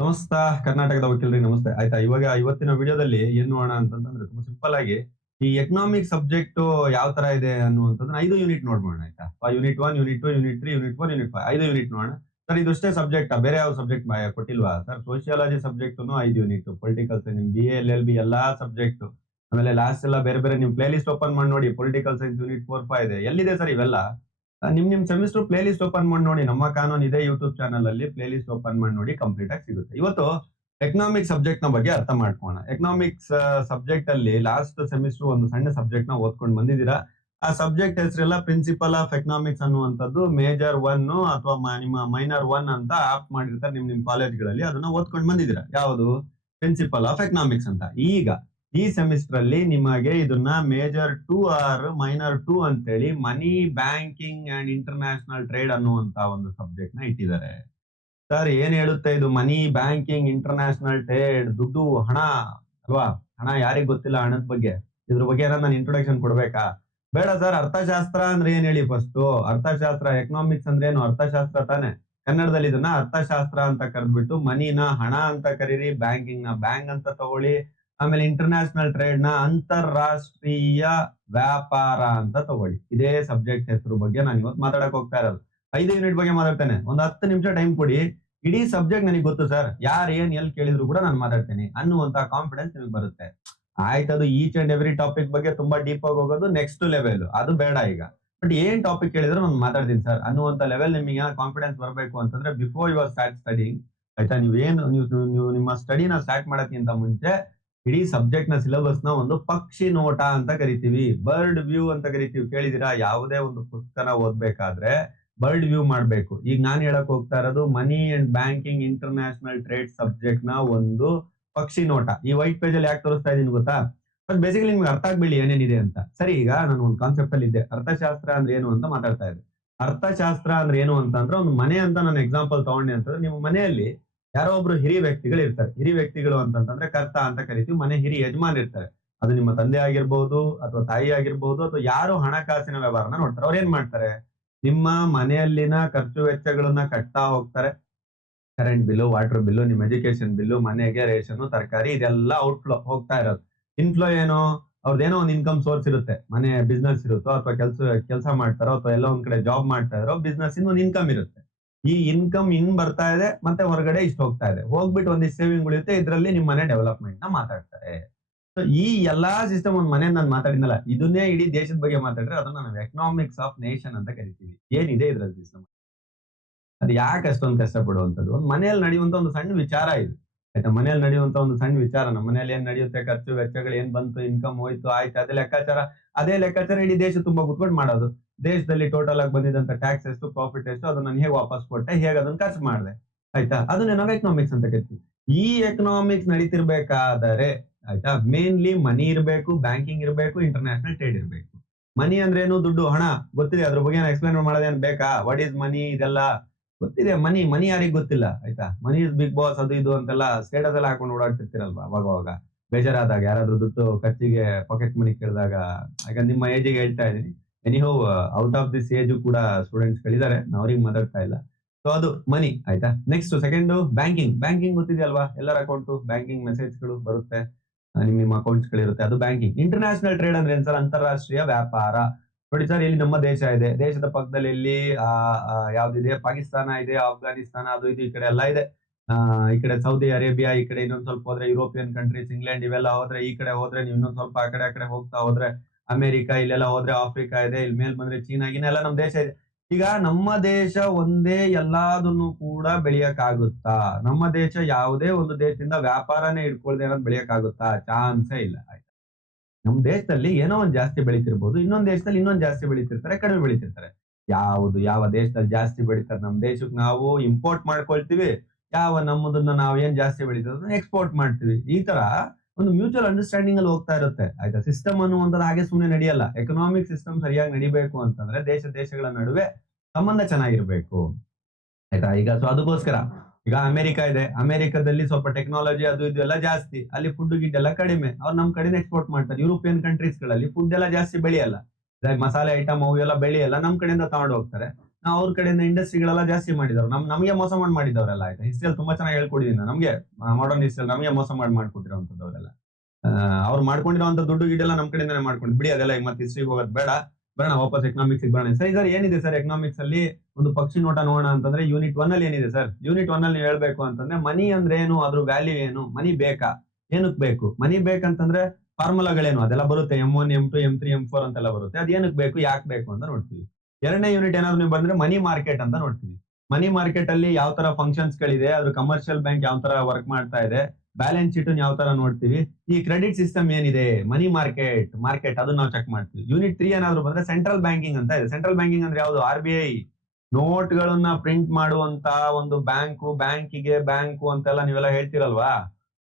ನಮಸ್ತ ಕರ್ನಾಟಕದ ವಕೀಲರಿಗೆ ನಮಸ್ತೆ. ಆಯ್ತಾ, ಇವಾಗ ಇವತ್ತಿನ ವಿಡಿಯೋದಲ್ಲಿ ಏನ್ ನೋಡೋಣ ಅಂತಂದ್ರೆ ತುಂಬಾ ಸಿಂಪಲ್ ಆಗಿ ಈ ಎಕನಾಮಿಕ್ ಸಬ್ಜೆಕ್ಟ್ ಯಾವ ತರ ಇದೆ ಅನ್ನುವಂಥದ್ದನ್ನ 5 ಯೂನಿಟ್ ನೋಡ್ಬೋಣ. ಆಯ್ತಾ, unit 1, unit 2, unit 3, unit 4, unit 5 5 unit ನೋಡೋಣ. ಸರ್ ಇದಷ್ಟೇ ಸಬ್ಜೆಕ್ಟ್ ಬೇರೆ ಯಾವ ಸಬ್ಜೆಕ್ಟ್ ಕೊಟ್ಟಿಲ್ವಾ sir? Sociology subject 5 unit, political science, ನಿಮ್ BA LLB ಎಲ್ಲಾ ಸಬ್ಜೆಕ್ಟ್, ಆಮೇಲೆ ಲಾಸ್ಟ್ ಎಲ್ಲ ಬೇರೆ ಬೇರೆ ನಿಮ್ ಪ್ಲೇ ಲಿಸ್ಟ್ ಓಪನ್ ಮಾಡಿ ನೋಡಿ. ಪೊಲಿಟಿಕಲ್ ಸೈನ್ಸ್ ಯೂನಿಟ್ 4, 5 ಇದೆ. ಎಲ್ಲಿದೆ ಸರ್ ಇವೆಲ್ಲ? ನಿಮ್ ಸೆಮಿಸ್ಟರ್ ಪ್ಲೇ ಲಿಸ್ಟ್ ಓಪನ್ ಮಾಡಿ ನೋಡಿ. ನಮ್ಮ ಕಾನೂನ್ ಇದೆ ಯೂಟ್ಯೂಬ್ ಚಾನಲ್ ಅಲ್ಲಿ, ಪ್ಲೇ ಲಿಸ್ಟ್ ಓಪನ್ ಮಾಡಿ ನೋಡಿ, ಕಂಪ್ಲೀಟ್ ಆಗಿ ಸಿಗುತ್ತೆ. ಇವತ್ತು ಎಕನಾಮಿಕ್ ಸಬ್ಜೆಕ್ಟ್ ನ ಬಗ್ಗೆ ಅರ್ಥ ಮಾಡ್ಕೋಣ. ಎಕನಾಮಿಕ್ಸ್ ಸಬ್ಜೆಕ್ಟ್ ಅಲ್ಲಿ ಲಾಸ್ಟ್ ಸೆಮಿಸ್ಟರ್ ಒಂದು ಸಣ್ಣ ಸಬ್ಜೆಕ್ಟ್ ನ ಓದ್ಕೊಂಡು ಬಂದಿದ್ದೀರಾ. ಆ ಸಬ್ಜೆಕ್ಟ್ ಹೆಸರೆಲ್ಲ ಪ್ರಿನ್ಸಿಪಲ್ ಆಫ್ ಎಕನಾಮಿಕ್ಸ್ ಅನ್ನುವಂಥದ್ದು ಮೇಜರ್ 1 ಅಥವಾ ನಿಮ್ಮ ಮೈನರ್ 1 ಅಂತ ಆಪ್ಟ್ ಮಾಡಿರ್ತಾರೆ ನಿಮ್ ಕಾಲೇಜ್ಗಳಲ್ಲಿ. ಅದನ್ನ ಓದ್ಕೊಂಡು ಬಂದಿದ್ದೀರಾ. ಯಾವುದು? ಪ್ರಿನ್ಸಿಪಲ್ ಆಫ್ ಎಕನಾಮಿಕ್ಸ್ ಅಂತ. ಈಗ ಈ ಸೆಮಿಸ್ಟರ್ ಅಲ್ಲಿ ನಿಮಗೆ ಇದನ್ನ ಮೇಜರ್ 2 ಆರ್ ಮೈನರ್ 2 ಅಂತೇಳಿ ಮನಿ, ಬ್ಯಾಂಕಿಂಗ್ ಅಂಡ್ ಇಂಟರ್ನ್ಯಾಷನಲ್ ಟ್ರೇಡ್ ಅನ್ನುವಂತ ಒಂದು ಸಬ್ಜೆಕ್ಟ್ ನ ಇಟ್ಟಿದ್ದಾರೆ. ಸರ್ ಏನ್ ಹೇಳುತ್ತೆ ಇದು? ಮನಿ, ಬ್ಯಾಂಕಿಂಗ್, ಇಂಟರ್ನ್ಯಾಷನಲ್ ಟ್ರೇಡ್, ದುಡ್ಡು, ಹಣ ಅಲ್ವಾ? ಹಣ ಯಾರಿಗ್ ಗೊತ್ತಿಲ್ಲ ಹಣದ ಬಗ್ಗೆ? ಇದ್ರ ಬಗ್ಗೆ ಏನಾದ್ರು ನಾನು ಇಂಟ್ರೊಡಕ್ಷನ್ ಕೊಡ್ಬೇಕಾ? ಬೇಡ ಸರ್. ಅರ್ಥಶಾಸ್ತ್ರ ಅಂದ್ರೆ ಏನ್ ಹೇಳಿ ಫಸ್ಟ್. ಅರ್ಥಶಾಸ್ತ್ರ, ಎಕನಾಮಿಕ್ಸ್ ಅಂದ್ರೆ ಏನು? ಅರ್ಥಶಾಸ್ತ್ರ ತಾನೆ. ಕನ್ನಡದಲ್ಲಿ ಇದನ್ನ ಅರ್ಥಶಾಸ್ತ್ರ ಅಂತ ಕರೆದ್ಬಿಟ್ಟು ಮನಿನ ಹಣ ಅಂತ ಕರೀರಿ, ಬ್ಯಾಂಕಿಂಗ್ ನ ಬ್ಯಾಂಕ್ ಅಂತ ತಗೊಳ್ಳಿ, ಆಮೇಲೆ ಇಂಟರ್ನ್ಯಾಷನಲ್ ಟ್ರೇಡ್ ನ ಅಂತಾರಾಷ್ಟ್ರೀಯ ವ್ಯಾಪಾರ ಅಂತ ತಗೊಳ್ಳಿ. ಇದೇ ಸಬ್ಜೆಕ್ಟ್ ಹೆಸರು ಬಗ್ಗೆ ನಾನು ಇವತ್ತು ಮಾತಾಡಕ್ ಹೋಗ್ತಾ ಇರೋದು. 5 ಯೂನಿಟ್ ಬಗ್ಗೆ ಮಾತಾಡ್ತೇನೆ. ಒಂದು 10 ನಿಮಿಷ ಟೈಮ್ ಕೊಡಿ. ಇಡೀ ಸಬ್ಜೆಕ್ಟ್ ನನಗೆ ಗೊತ್ತು ಸರ್, ಯಾರು ಏನ್ ಎಲ್ಲಿ ಕೇಳಿದ್ರು ಕೂಡ ನಾನು ಮಾತಾಡ್ತೇನೆ ಅನ್ನುವಂತ ಕಾನ್ಫಿಡೆನ್ಸ್ ನಿಮಗೆ ಬರುತ್ತೆ. ಆಯ್ತದು ಈಚ್ ಅಂಡ್ ಎವ್ರಿ ಟಾಪಿಕ್ ಬಗ್ಗೆ ತುಂಬಾ ಡೀಪ್ ಆಗಿ ಹೋಗೋದು ನೆಕ್ಸ್ಟ್ ಲೆವೆಲ್, ಅದು ಬೇಡ ಈಗ. ಬಟ್ ಏನ್ ಟಾಪಿಕ್ ಕೇಳಿದ್ರು ನಾನು ಮಾತಾಡ್ತೀನಿ ಸರ್ ಅನ್ನುವಂತ ಲೆವೆಲ್ ನಿಮಗೆ ಕಾನ್ಫಿಡೆನ್ಸ್ ಬರಬೇಕು ಅಂತಂದ್ರೆ before you are start studying, ಆಯ್ತಾ, ನೀವು ನಿಮ್ಮ ಸ್ಟಡಿನ ಸ್ಟಾರ್ಟ್ ಮಾಡೋಕ್ಕಿಂತ ಮುಂಚೆ ಇಡೀ ಸಬ್ಜೆಕ್ಟ್ ನ ಸಿಲೆಬಸ್ ನ ಒಂದು ಪಕ್ಷಿ ನೋಟ ಅಂತ ಕರಿತೀವಿ, ಬರ್ಡ್ ವ್ಯೂ ಅಂತ ಕರಿತೀವಿ. ಕೇಳಿದಿರಾ? ಯಾವುದೇ ಒಂದು ಪುಸ್ತಕನ ಓದ್ಬೇಕಾದ್ರೆ ಬರ್ಡ್ ವ್ಯೂ ಮಾಡ್ಬೇಕು. ಈಗ ನಾನು ಹೇಳಕ್ ಹೋಗ್ತಾ ಇರೋದು money and banking international trade subject ನ ಒಂದು ಪಕ್ಷಿ ನೋಟ. ಈ ವೈಟ್ ಪೇಜ್ ಅಲ್ಲಿ ಯಾಕೆ ತೋರಿಸ್ತಾ ಇದೀನಿ ಗೊತ್ತಾ? ಬಟ್ ಬೇಸಿಕಲಿ ನಿಮ್ಗೆ ಅರ್ಥ ಆಗ್ಬಿಡಿ ಏನೇನಿದೆ ಅಂತ. ಸರಿ, ಈಗ ನಾನು ಒಂದು ಕಾನ್ಸೆಪ್ಟ್ ಅಲ್ಲಿ ಇದ್ದೆ. ಅರ್ಥಶಾಸ್ತ್ರ ಅಂದ್ರೆ ಏನು ಅಂತ ಮಾತಾಡ್ತಾ ಇದ್ದೆ. ಅರ್ಥಶಾಸ್ತ್ರ ಅಂದ್ರೆ ಏನು ಅಂತಂದ್ರೆ ಒಂದು ಮನೆ ಅಂತ ನಾನು ಎಕ್ಸಾಂಪಲ್ ತಗೊಂಡೆ ಅಂತಂದ್ರೆ, ನಿಮ್ಮ ಮನೆಯಲ್ಲಿ ಯಾರೋ ಒಬ್ರು ಹಿರಿಯ ವ್ಯಕ್ತಿಗಳು ಇರ್ತಾರೆ. ಹಿರಿಯ ವ್ಯಕ್ತಿಗಳು ಅಂತಂದ್ರೆ ಕರ್ತ ಅಂತ ಕರಿತೀವಿ. ಮನೆ ಹಿರಿಯ ಯಜಮಾನ್ ಇರ್ತಾರೆ. ಅದು ನಿಮ್ಮ ತಂದೆ ಆಗಿರ್ಬಹುದು ಅಥವಾ ತಾಯಿ ಆಗಿರ್ಬಹುದು ಅಥವಾ ಯಾರು ಹಣಕಾಸಿನ ವ್ಯವಹಾರನ ನೋಡ್ತಾರೆ. ಅವ್ರು ಏನ್ ಮಾಡ್ತಾರೆ? ನಿಮ್ಮ ಮನೆಯಲ್ಲಿನ ಖರ್ಚು ವೆಚ್ಚಗಳನ್ನ ಕಟ್ತಾ ಹೋಗ್ತಾರೆ. ಕರೆಂಟ್ ಬಿಲ್ಲು, ವಾಟರ್ ಬಿಲ್ಲು, ನಿಮ್ಮ ಎಜುಕೇಶನ್ ಬಿಲ್ಲು, ಮನೆಗೆ ರೇಷನ್, ತರಕಾರಿ, ಇದೆಲ್ಲ ಔಟ್ಫ್ಲೋ ಹೋಗ್ತಾ ಇರೋದು. ಇನ್ಫ್ಲೋ ಏನು? ಅವ್ರದ್ದೇನೋ ಒಂದು ಇನ್ಕಮ್ ಸೋರ್ಸ್ ಇರುತ್ತೆ. ಮನೆ ಬಿಸ್ನೆಸ್ ಇರುತ್ತೋ ಅಥವಾ ಕೆಲಸ ಮಾಡ್ತಾರೋ ಅಥವಾ ಎಲ್ಲ ಒಂದ್ ಕಡೆ ಜಾಬ್ ಮಾಡ್ತಾ ಇರೋ ಬಿಸ್ನೆಸ್ ಇಂದ ಒಂದು ಇನ್ಕಮ್ ಇರುತ್ತೆ. ಈ ಇನ್ಕಮ್ ಬರ್ತಾ ಇದೆ, ಮತ್ತೆ ಹೊರಗಡೆ ಇಷ್ಟು ಹೋಗ್ತಾ ಇದೆ. ಹೋಗ್ಬಿಟ್ಟು ಒಂದಿಷ್ಟು ಸೇವಿಂಗ್ ಉಳಿಯುತ್ತೆ. ಇದರಲ್ಲಿ ನಿಮ್ಮ ಮನೆ ಡೆವಲಪ್ಮೆಂಟ್ ನ ಮಾತಾಡ್ತಾರೆ. ಸೊ ಈ ಎಲ್ಲಾ ಸಿಸ್ಟಮ್ ಒಂದ್ ಮನೆ ನಾನು ಮಾತಾಡಿದ್ನಲ್ಲ, ಇದನ್ನೇ ಇಡೀ ದೇಶದ ಬಗ್ಗೆ ಮಾತಾಡಿದ್ರೆ ಅದನ್ನ ನಾವು ಎಕನಾಮಿಕ್ಸ್ ಆಫ್ ನೇಷನ್ ಅಂತ ಕರಿತೀವಿ. ಏನಿದೆ ಇದ್ರಲ್ಲಿ ಸಿಸ್ಟಮ್? ಅದು ಯಾಕೆ ಅಷ್ಟೊಂದು ಕಷ್ಟಪಡುವಂತದ್ದು? ಒಂದು ಮನೆಯಲ್ಲಿ ನಡೆಯುವಂತ ಒಂದು ಸಣ್ಣ ವಿಚಾರ ಇದು. ಆಯ್ತಾ, ಮನೆಯಲ್ಲಿ ನಡೆಯುವಂತ ಒಂದು ಸಣ್ಣ ವಿಚಾರ. ನಮ್ಮ ಮನೆಯಲ್ಲಿ ಏನ್ ನಡೆಯುತ್ತೆ, ಖರ್ಚು ವೆಚ್ಚಗಳು ಏನ್ ಬಂತು, ಇನ್ಕಮ್ ಹೋಯ್ತು, ಆಯ್ತು, ಅದೇ ಲೆಕ್ಕಾಚಾರ ಇಡೀ ದೇಶ ತುಂಬಾ ಕುತ್ಕೊಂಡು ಮಾಡೋದು. ದೇಶದಲ್ಲಿ ಟೋಟಲ್ ಆಗಿ ಬಂದಿದ್ದಂತ ಟ್ಯಾಕ್ಸ್ ಎಷ್ಟು, ಪ್ರಾಫಿಟ್ ಎಷ್ಟು, ಅದನ್ನ ನಾನು ಹೇಗೆ ವಾಪಸ್ ಕೊಟ್ಟೆ, ಹೇಗೆ ಅದನ್ನ ಖರ್ಚು ಮಾಡಿದೆ. ಆಯ್ತಾ, ಅದನ್ನೇ ನಾವು ಎಕನಾಮಿಕ್ಸ್ ಅಂತ ಕರಿತೀವಿ. ಈ ಎಕನಾಮಿಕ್ಸ್ ನಡೀತಿರ್ಬೇಕಾದರೆ, ಆಯ್ತಾ, ಮೇನ್ಲಿ ಮನಿ ಇರಬೇಕು, ಬ್ಯಾಂಕಿಂಗ್ ಇರಬೇಕು, ಇಂಟರ್ನ್ಯಾಷನಲ್ ಟ್ರೇಡ್ ಇರಬೇಕು. ಮನಿ ಅಂದ್ರೆ ಏನು? ದುಡ್ಡು, ಹಣ. ಗೊತ್ತಿದೆ. ಅದ್ರ ಬಗ್ಗೆ ಎಕ್ಸ್ಪ್ಲೈನ್ ಮಾಡೋದೇನ್ ಬೇಕಾ? ವಾಟ್ ಈಸ್ ಮನಿ? ಇದೆಲ್ಲ ಗೊತ್ತಿದೆ. ಮನಿ ಮನಿ ಯಾರಿಗ್ ಗೊತ್ತಿಲ್ಲ? ಆಯ್ತಾ, ಮನಿ ಇಸ್ ಬಿಗ್ ಬಾಸ್, ಅದು ಇದು ಅಂತೆಲ್ಲ ಸ್ಟೇಟಸ್ ಎಲ್ಲ ಹಾಕೊಂಡು ಓಡಾಡ್ತಿರ್ತೀರಲ್ವಾ ಅವಾಗ ಬೇಜಾರಾದಾಗ, ಯಾರಾದ್ರೂ ದುಡ್ಡು ಖರ್ಚಿಗೆ ಪಾಕೆಟ್ ಮನಿ ಕೇಳಿದಾಗ. ಯಾಕಂದ್ರೆ ನಿಮ್ಮ ಏಜಿಗೆ ಹೇಳ್ತಾ ಇದೀನಿ. Anyhow, out of this age ಕೂಡ ಸ್ಟೂಡೆಂಟ್ಸ್ ಗಳಿದ್ದಾರೆ, ನಾವು ಅವ್ರಿಗೆ ಮಾತಾಡ್ತಾ ಇಲ್ಲ. ಸೊ ಅದು ಮನಿ. ಆಯ್ತಾ, ನೆಕ್ಸ್ಟ್ ಸೆಕೆಂಡ್ ಬ್ಯಾಂಕಿಂಗ್. ಬ್ಯಾಂಕಿಂಗ್ ಗೊತ್ತಿದೆಯಲ್ವಾ? ಎಲ್ಲರ ಅಕೌಂಟ್ ಬ್ಯಾಂಕಿಂಗ್ ಮೆಸೇಜ್ಗಳು ಬರುತ್ತೆ, ನಿಮ್ಮ ಅಕೌಂಟ್ಸ್ ಗಳಿರುತ್ತೆ, ಅದು ಬ್ಯಾಂಕಿಂಗ್. ಇಂಟರ್ನ್ಯಾಷನಲ್ ಟ್ರೇಡ್ ಅಂದ್ರೆ ಏನ್ ಸರ್? ಅಂತಾರಾಷ್ಟ್ರೀಯ ವ್ಯಾಪಾರ. ನೋಡಿ ಸರ್, ಇಲ್ಲಿ ನಮ್ಮ ದೇಶ ಇದೆ. ದೇಶದ ಪಕ್ಕದಲ್ಲಿ ಇಲ್ಲಿ ಯಾವ್ದಿದೆ? ಪಾಕಿಸ್ತಾನ ಇದೆ, ಅಫ್ಘಾನಿಸ್ತಾನ, ಅದು ಇದು ಈ ಕಡೆ ಎಲ್ಲ ಇದೆ. ಈ ಕಡೆ ಸೌದಿ ಅರೇಬಿಯಾ, ಈ ಕಡೆ ಇನ್ನೊಂದ್ ಸ್ವಲ್ಪ ಹೋದ್ರೆ ಯುರೋಪಿಯನ್ ಕಂಟ್ರೀಸ್, ಇಂಗ್ಲೆಂಡ್, ಇವೆಲ್ಲ ಹೋದ್ರೆ, ಈ ಕಡೆ ಹೋದ್ರೆ ನೀವು ಇನ್ನೊಂದ್ ಸ್ವಲ್ಪ ಆ ಕಡೆ ಹೋಗ್ತಾ ಹೋದ್ರೆ ಅಮೆರಿಕ, ಇಲ್ಲೆಲ್ಲ ಹೋದ್ರೆ ಆಫ್ರಿಕಾ ಇದೆ, ಇಲ್ಲಿ ಮೇಲ್ ಬಂದ್ರೆ ಚೀನಾ ಗಿನ ಎಲ್ಲ ನಮ್ ದೇಶ ಇದೆ. ಈಗ ನಮ್ಮ ದೇಶ ಒಂದೇ ಎಲ್ಲದನ್ನು ಕೂಡ ಬೆಳೆಯಕ್ ಆಗುತ್ತಾ? ನಮ್ಮ ದೇಶ ಯಾವುದೇ ಒಂದು ದೇಶದಿಂದ ವ್ಯಾಪಾರನೇ ಇಟ್ಕೊಳ್ದೆ ಅನ್ನೋದು ಬೆಳೆಯಕ್ ಆಗುತ್ತಾ? ಚಾನ್ಸೇ ಇಲ್ಲ. ನಮ್ ದೇಶದಲ್ಲಿ ಏನೋ ಒಂದ್ ಜಾಸ್ತಿ ಬೆಳಿತಿರ್ಬೋದು, ಇನ್ನೊಂದ್ ದೇಶದಲ್ಲಿ ಇನ್ನೊಂದ್ ಜಾಸ್ತಿ ಬೆಳಿತಿರ್ತಾರೆ, ಕಡಿಮೆ ಬೆಳಿತಿರ್ತಾರೆ. ಯಾವ ದೇಶದಲ್ಲಿ ಜಾಸ್ತಿ ಬೆಳಿತಾರೆ ನಮ್ ದೇಶಕ್ಕೆ ನಾವು ಇಂಪೋರ್ಟ್ ಮಾಡ್ಕೊಳ್ತೀವಿ, ನಮ್ಮದನ್ನ ನಾವ್ ಏನ್ ಜಾಸ್ತಿ ಬೆಳಿತೀವಿ ಅದನ್ನ ಎಕ್ಸ್ಪೋರ್ಟ್ ಮಾಡ್ತೀವಿ. ಈ ತರ ಒಂದು ಮ್ಯೂಚುವಲ್ ಅಂಡರ್ಸ್ಟ್ಯಾಂಡಿಂಗ್ ಅಲ್ಲಿ ಹೋಗ್ತಾ ಇರುತ್ತೆ. ಆಯ್ತಾ, ಸಿಸ್ಟಮ್ ಅನ್ನುವಂಥದ್ದು ಹಾಗೆ ಸುಮ್ಮನೆ ನಡೆಯಲ್ಲ. ಎಕನಾಮಿಕ್ ಸಿಸ್ಟಮ್ ಸರಿಯಾಗಿ ನಡಿಬೇಕು ಅಂತಂದ್ರೆ ದೇಶಗಳ ನಡುವೆ ಸಂಬಂಧ ಚೆನ್ನಾಗಿರ್ಬೇಕು. ಆಯ್ತಾ, ಈಗ ಸೊ ಅದಕ್ಕೋಸ್ಕರ ಈಗ ಅಮೆರಿಕ ಇದೆ. ಅಮೆರಿಕದಲ್ಲಿ ಸ್ವಲ್ಪ ಟೆಕ್ನಾಲಜಿ ಅದು ಇದು ಎಲ್ಲ ಜಾಸ್ತಿ, ಅಲ್ಲಿ ಫುಡ್ ಗಿಡ್ ಎಲ್ಲ ಕಡಿಮೆ. ಅವ್ರು ನಮ್ ಕಡೆನೇ ಎಕ್ಸ್ಪೋರ್ಟ್ ಮಾಡ್ತಾರೆ. ಯುರೋಪಿಯನ್ ಕಂಟ್ರೀಸ್ ಗಳಲ್ಲಿ ಫುಡ್ ಎಲ್ಲ ಜಾಸ್ತಿ ಬೆಳೆಯಲ್ಲ, ಮಸಾಲೆ ಐಟಮ್ ಅವು ಎಲ್ಲ ಬೆಳೆಯಲ್ಲ, ನಮ್ ಕಡೆಯಿಂದ ತಗೊಂಡು ಹೋಗ್ತಾರೆ. ನಾವು ಅವ್ರ ಕಡೆಯಿಂದ ಇಂಡಸ್ಟ್ರಿಗಳೆಲ್ಲ ಜಾಸ್ತಿ ಮಾಡಿದವ್ರು. ನಮ್ಗೆ ಮೋಸ ಮಾಡಿದವರೆಲ್ಲ ಆಯ್ತಾ. ಹಿಸ್ಟ್ರಿಯಲ್ಲಿ ತುಂಬಾ ಚೆನ್ನಾಗಿ ಹೇಳ್ಕೊಡಿದೀನಿ ನಮ್ಗೆ ಮಾಡರ್ನ್ ಹಿಸ್ಟ್ರಿಯಲ್ಲಿ ನಮ್ಗೆ ಮೋಸ ಮಾಡ್ಕೊಟ್ಟಿರೋಂಥದ್ದವರೆಲ್ಲ. ಅವ್ರು ಮಾಡ್ಕೊಂಡಿರೋಂಥ ದುಡ್ಡು ಗಿಡ್ಡೆಲ್ಲ ನಮ್ ಕಡೆಯಿಂದಾನೆ ಮಾಡ್ಕೊಂಡು ಬಿಡಿ, ಅದೆಲ್ಲ ಈಗ ಮತ್ತೆ ಹಿಸ್ಟ್ರಿಗೆ ಹೋಗೋದು ಬೇಡ. ಬರೋಣ ವಾಪಸ್ ಎಕನಾಮಿಕ್ಸ್ ಬರೋಣ. ಸರ್ ಸರ್ ಏನಿದೆ ಸರ್ ಎಕನಾಮಿಕ್ಸ್ ಅಲ್ಲಿ ಒಂದು ಪಕ್ಷಿ ನೋಟ ನೋಡೋಣ ಅಂತಂದ್ರೆ ಯೂನಿಟ್ 1 ಅಲ್ಲಿ ಏನಿದೆ ಸರ್? ಯೂನಿಟ್ 1 ಅಲ್ಲಿ ನೀವು ಹೇಳ್ಬೇಕು ಅಂತಂದ್ರೆ ಮನಿ ಅಂದ್ರೆ ಏನು, ಅದ್ರ ವ್ಯಾಲ್ಯೂ ಏನು, ಮನಿ ಬೇಕಾ, ಏನಕ್ ಬೇಕು, ಮನಿ ಬೇಕಂತಂದ್ರೆ ಫಾರ್ಮುಲಾಗಳೇನು ಅದೆಲ್ಲ ಬರುತ್ತೆ. M1 M2 M3 M4 ಅಂತೆಲ್ಲ ಬರುತ್ತೆ. ಅದ್ ಏನಕ್ ಬೇಕು, ಯಾಕೆ ಬೇಕು ಅಂತ ನೋಡ್ತೀವಿ. 2ನೇ ಯೂನಿಟ್ ಏನಾದ್ರು ನೀವು ಬಂದ್ರೆ ಮನಿ ಮಾರ್ಕೆಟ್ ಅಂತ ನೋಡ್ತೀವಿ. ಮನಿ ಮಾರ್ಕೆಟ್ ಅಲ್ಲಿ ಯಾವ ತರ ಫಂಕ್ಷನ್ಸ್ ಗಳಿದೆ, ಅದ್ರ ಕಮರ್ಷಿಯಲ್ ಬ್ಯಾಂಕ್ ಯಾವ ತರ ವರ್ಕ್ ಮಾಡ್ತಾ ಇದೆ, ಬ್ಯಾಲೆನ್ಸ್ ಶೀಟ್ ಯಾವ ತರ ನೋಡ್ತೀವಿ, ಈ ಕ್ರೆಡಿಟ್ ಸಿಸ್ಟಮ್ ಏನಿದೆ, ಮನಿ ಮಾರ್ಕೆಟ್ ಅದನ್ನ ನಾವು ಚೆಕ್ ಮಾಡ್ತೀವಿ. ಯೂನಿಟ್ 3 ಏನಾದ್ರು ಬಂದ್ರೆ ಸೆಂಟ್ರಲ್ ಬ್ಯಾಂಕಿಂಗ್ ಅಂತ ಇದೆ. ಸೆಂಟ್ರಲ್ ಬ್ಯಾಂಕಿಂಗ್ ಅಂದ್ರೆ ಯಾವುದು? RBI ನೋಟ್ ಗಳನ್ನ ಪ್ರಿಂಟ್ ಮಾಡುವಂತ ಒಂದು ಬ್ಯಾಂಕಿಗೆ ಬ್ಯಾಂಕು ಅಂತೆಲ್ಲ ನೀವೆಲ್ಲ ಹೇಳ್ತಿರಲ್ವಾ,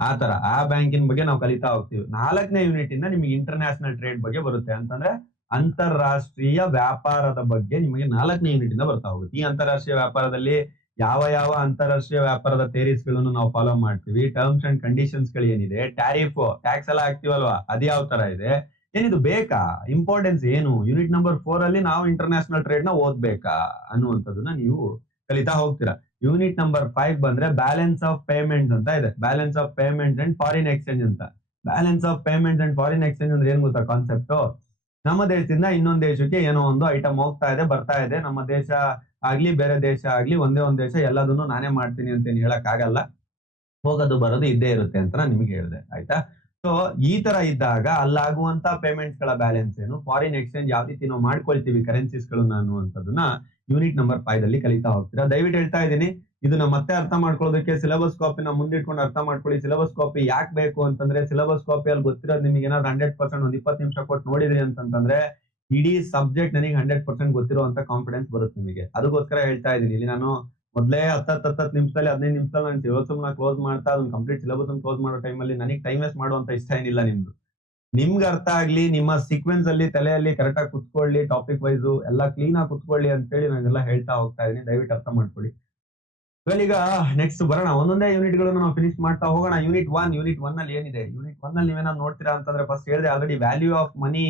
ಆ ತರ ಆ ಬ್ಯಾಂಕಿನ ಬಗ್ಗೆ ನಾವು ಕಲಿತಾ ಹೋಗ್ತೀವಿ. 4ನೇ ಯೂನಿಟ್ ಇಂದ ನಿಮಗೆ ಇಂಟರ್ನ್ಯಾಷನಲ್ ಟ್ರೇಡ್ ಬಗ್ಗೆ ಬರುತ್ತೆ. ಅಂತಂದ್ರೆ ಅಂತಾರಾಷ್ಟ್ರೀಯ ವ್ಯಾಪಾರದ ಬಗ್ಗೆ ನಿಮಗೆ 4ನೇ ಯೂನಿಟ್ ಇಂದ ಬರ್ತಾ ಹೋಗುತ್ತೆ. ಈ ಅಂತಾರಾಷ್ಟ್ರೀಯ ವ್ಯಾಪಾರದಲ್ಲಿ ಯಾವ ಅಂತಾರಾಷ್ಟ್ರೀಯ ವ್ಯಾಪಾರದ ಥಿಯರೀಸ್ ಗಳನ್ನು ನಾವು ಫಾಲೋ ಮಾಡ್ತೀವಿ, ಟರ್ಮ್ಸ್ ಅಂಡ್ ಕಂಡೀಷನ್ಸ್ ಗಳು ಏನಿದೆ, ಟ್ಯಾರಿಫ್ ಟ್ಯಾಕ್ಸ್ ಎಲ್ಲ ಹಾಕ್ತಿವಲ್ವಾ, ಅದು ಯಾವ ತರ ಇದೆ, ಏನಿದು ಬೇಕಾ, ಇಂಪಾರ್ಟೆನ್ಸ್ ಏನು, ಯೂನಿಟ್ ನಂಬರ್ 4 ಅಲ್ಲಿ ನಾವು ಇಂಟರ್ನ್ಯಾಷನಲ್ ಟ್ರೇಡ್ ನ ಓದ್ಬೇಕಾ ಅನ್ನುವಂಥದ್ದನ್ನ ನೀವು ಕಲಿತಾ ಹೋಗ್ತೀರಾ. ಯೂನಿಟ್ ನಂಬರ್ 5 ಬಂದ್ರೆ ಬ್ಯಾಲೆನ್ಸ್ ಆಫ್ ಪೇಮೆಂಟ್ ಅಂತ ಇದೆ. Balance of payment and foreign exchange ಅಂತ. Balance of payment and foreign exchange ಅಂದ್ರೆ ಏನ್ ಗೊತ್ತಾ ಕಾನ್ಸೆಪ್ಟ್? ನಮ್ಮ ದೇಶದಿಂದ ಇನ್ನೊಂದು ದೇಶಕ್ಕೆ ಏನೋ ಒಂದು ಐಟಮ್ ಹೋಗ್ತಾ ಇದೆ ಬರ್ತಾ ಇದೆ, ನಮ್ಮ ದೇಶ ಆಗ್ಲಿ ಬೇರೆ ದೇಶ ಆಗ್ಲಿ ಒಂದೇ ಒಂದ್ ದೇಶ ಎಲ್ಲದನ್ನು ನಾನೇ ಮಾಡ್ತೀನಿ ಅಂತ ಏನ್ ಹೇಳಕ್ ಆಗಲ್ಲ, ಹೋಗೋದು ಬರೋದು ಇದ್ದೇ ಇರುತ್ತೆ ಅಂತ ನಾನು ನಿಮ್ಗೆ ಹೇಳಿದೆ ಆಯ್ತಾ. ಸೊ ಈ ತರ ಇದ್ದಾಗ ಅಲ್ಲಾಗುವಂತ ಪೇಮೆಂಟ್ಸ್ ಗಳ ಬ್ಯಾಲೆನ್ಸ್ ಏನು, ಫಾರಿನ್ ಎಕ್ಸ್ಚೇಂಜ್ ಯಾವ ರೀತಿ ನಾವು ಮಾಡ್ಕೊಳ್ತೀವಿ ಕರೆನ್ಸೀಸ್ ಗಳನ್ನ ಅನ್ನುವಂಥದ್ದನ್ನ ಯೂನಿಟ್ ನಂಬರ್ 5 ಅಲ್ಲಿ ಕಲಿತಾ ಹೋಗ್ತೀರಾ. ದಯವಿಟ್ಟು ಹೇಳ್ತಾ ಇದ್ದೀನಿ, ಇದನ್ನ ಮತ್ತೆ ಅರ್ಥ ಮಾಡ್ಕೊಳ್ಳೋದಕ್ಕೆ ಸಿಲೆಬಸ್ ಕಾಪಿನ ಮುಂದಿಟ್ಕೊಂಡು ಅರ್ಥ ಮಾಡ್ಕೊಳ್ಳಿ. ಸಿಲೆಬಸ್ ಕಾಪಿ ಯಾಕೆ ಬೇಕು ಅಂತಂದ್ರೆ, ಸಿಲೆಬಸ್ ಕಾಪಿಯಲ್ಲಿ ಗೊತ್ತಿರೋದು ನಿಮಗೆ ಏನಾದ್ರು 100% ಒಂದ್ 20 ನಿಮಿಷ ಕೊಟ್ಟು ನೋಡಿದ್ರಿ ಅಂತಂದ್ರೆ ಇಡೀ ಸಬ್ಜೆಕ್ಟ್ ನನಗೆ 100% ಗೊತ್ತಿರುವಂತ ಕಾನ್ಫಿಡೆನ್ಸ್ ಬರುತ್ತೆ ನಿಮಗೆ. ಅದಕ್ಕೋಸ್ಕರ ಹೇಳ್ತಾ ಇದ್ದೀನಿ. ಇಲ್ಲಿ ನಾನು ಮೊದಲೇ 10 ನಿಮಿಷದಲ್ಲಿ 15 ನಿಮಿಷದಲ್ಲಿ ನಾನು ಸಿಲೆಬಸ್ ಕ್ಲೋಸ್ ಮಾಡ್ತಾ ಅದನ್ನ ಕಂಪ್ಲೀಟ್ ಸಿಲೆಬಸ್ ಕ್ಲೋಸ್ ಮಾಡೋ ಟೈಮಲ್ಲಿ ನನಗೆ ಟೈಮ್ ವೇಸ್ಟ್ ಮಾಡುವಂತ ಇಷ್ಟ ಏನಿಲ್ಲ ನಿಮ್ದು. ನಿಮ್ಗೆ ಅರ್ಥ ಆಗ್ಲಿ, ನಿಮ್ಮ ಸೀಕ್ವೆನ್ಸ್ ಅಲ್ಲಿ ತಲೆಯಲ್ಲಿ ಕರೆಕ್ಟ್ ಆಗಿ ಕುತ್ಕೊಳ್ಳಿ, ಟಾಪಿಕ್ ವೈಸ್ ಎಲ್ಲ ಕ್ಲೀನ್ ಆಗಿ ಕುತ್ಕೊಳ್ಳಿ ಅಂತ ಹೇಳಿ ನಾನೆಲ್ಲ ಹೇಳ್ತಾ ಹೋಗ್ತಾ ಇದೀನಿ. ದಯವಿಟ್ಟು ಅರ್ಥ ಮಾಡ್ಕೊಳ್ಳಿ. ಈಗ ನೆಕ್ಸ್ಟ್ ಬರೋಣ, ಒಂದೊಂದೇ ಯೂನಿಟ್ ಗಳನ್ನು ನಾವು ಫಿನಿಶ್ ಮಾಡ್ತಾ ಹೋಗೋಣ. ಯೂನಿಟ್ 1 ಅಲ್ಲಿ ಏನಿದೆ, ಯೂನಿಟ್ 1 ಅಲ್ಲಿ ನೀವೇನಾದ್ರು ನೋಡ್ತೀರಾ ಅಂತಂದ್ರೆ ಫಸ್ಟ್ ಹೇಳಿದೆ ಆಲ್ರೆಡಿ, ವ್ಯಾಲ್ಯೂ ಆಫ್ ಮನಿ.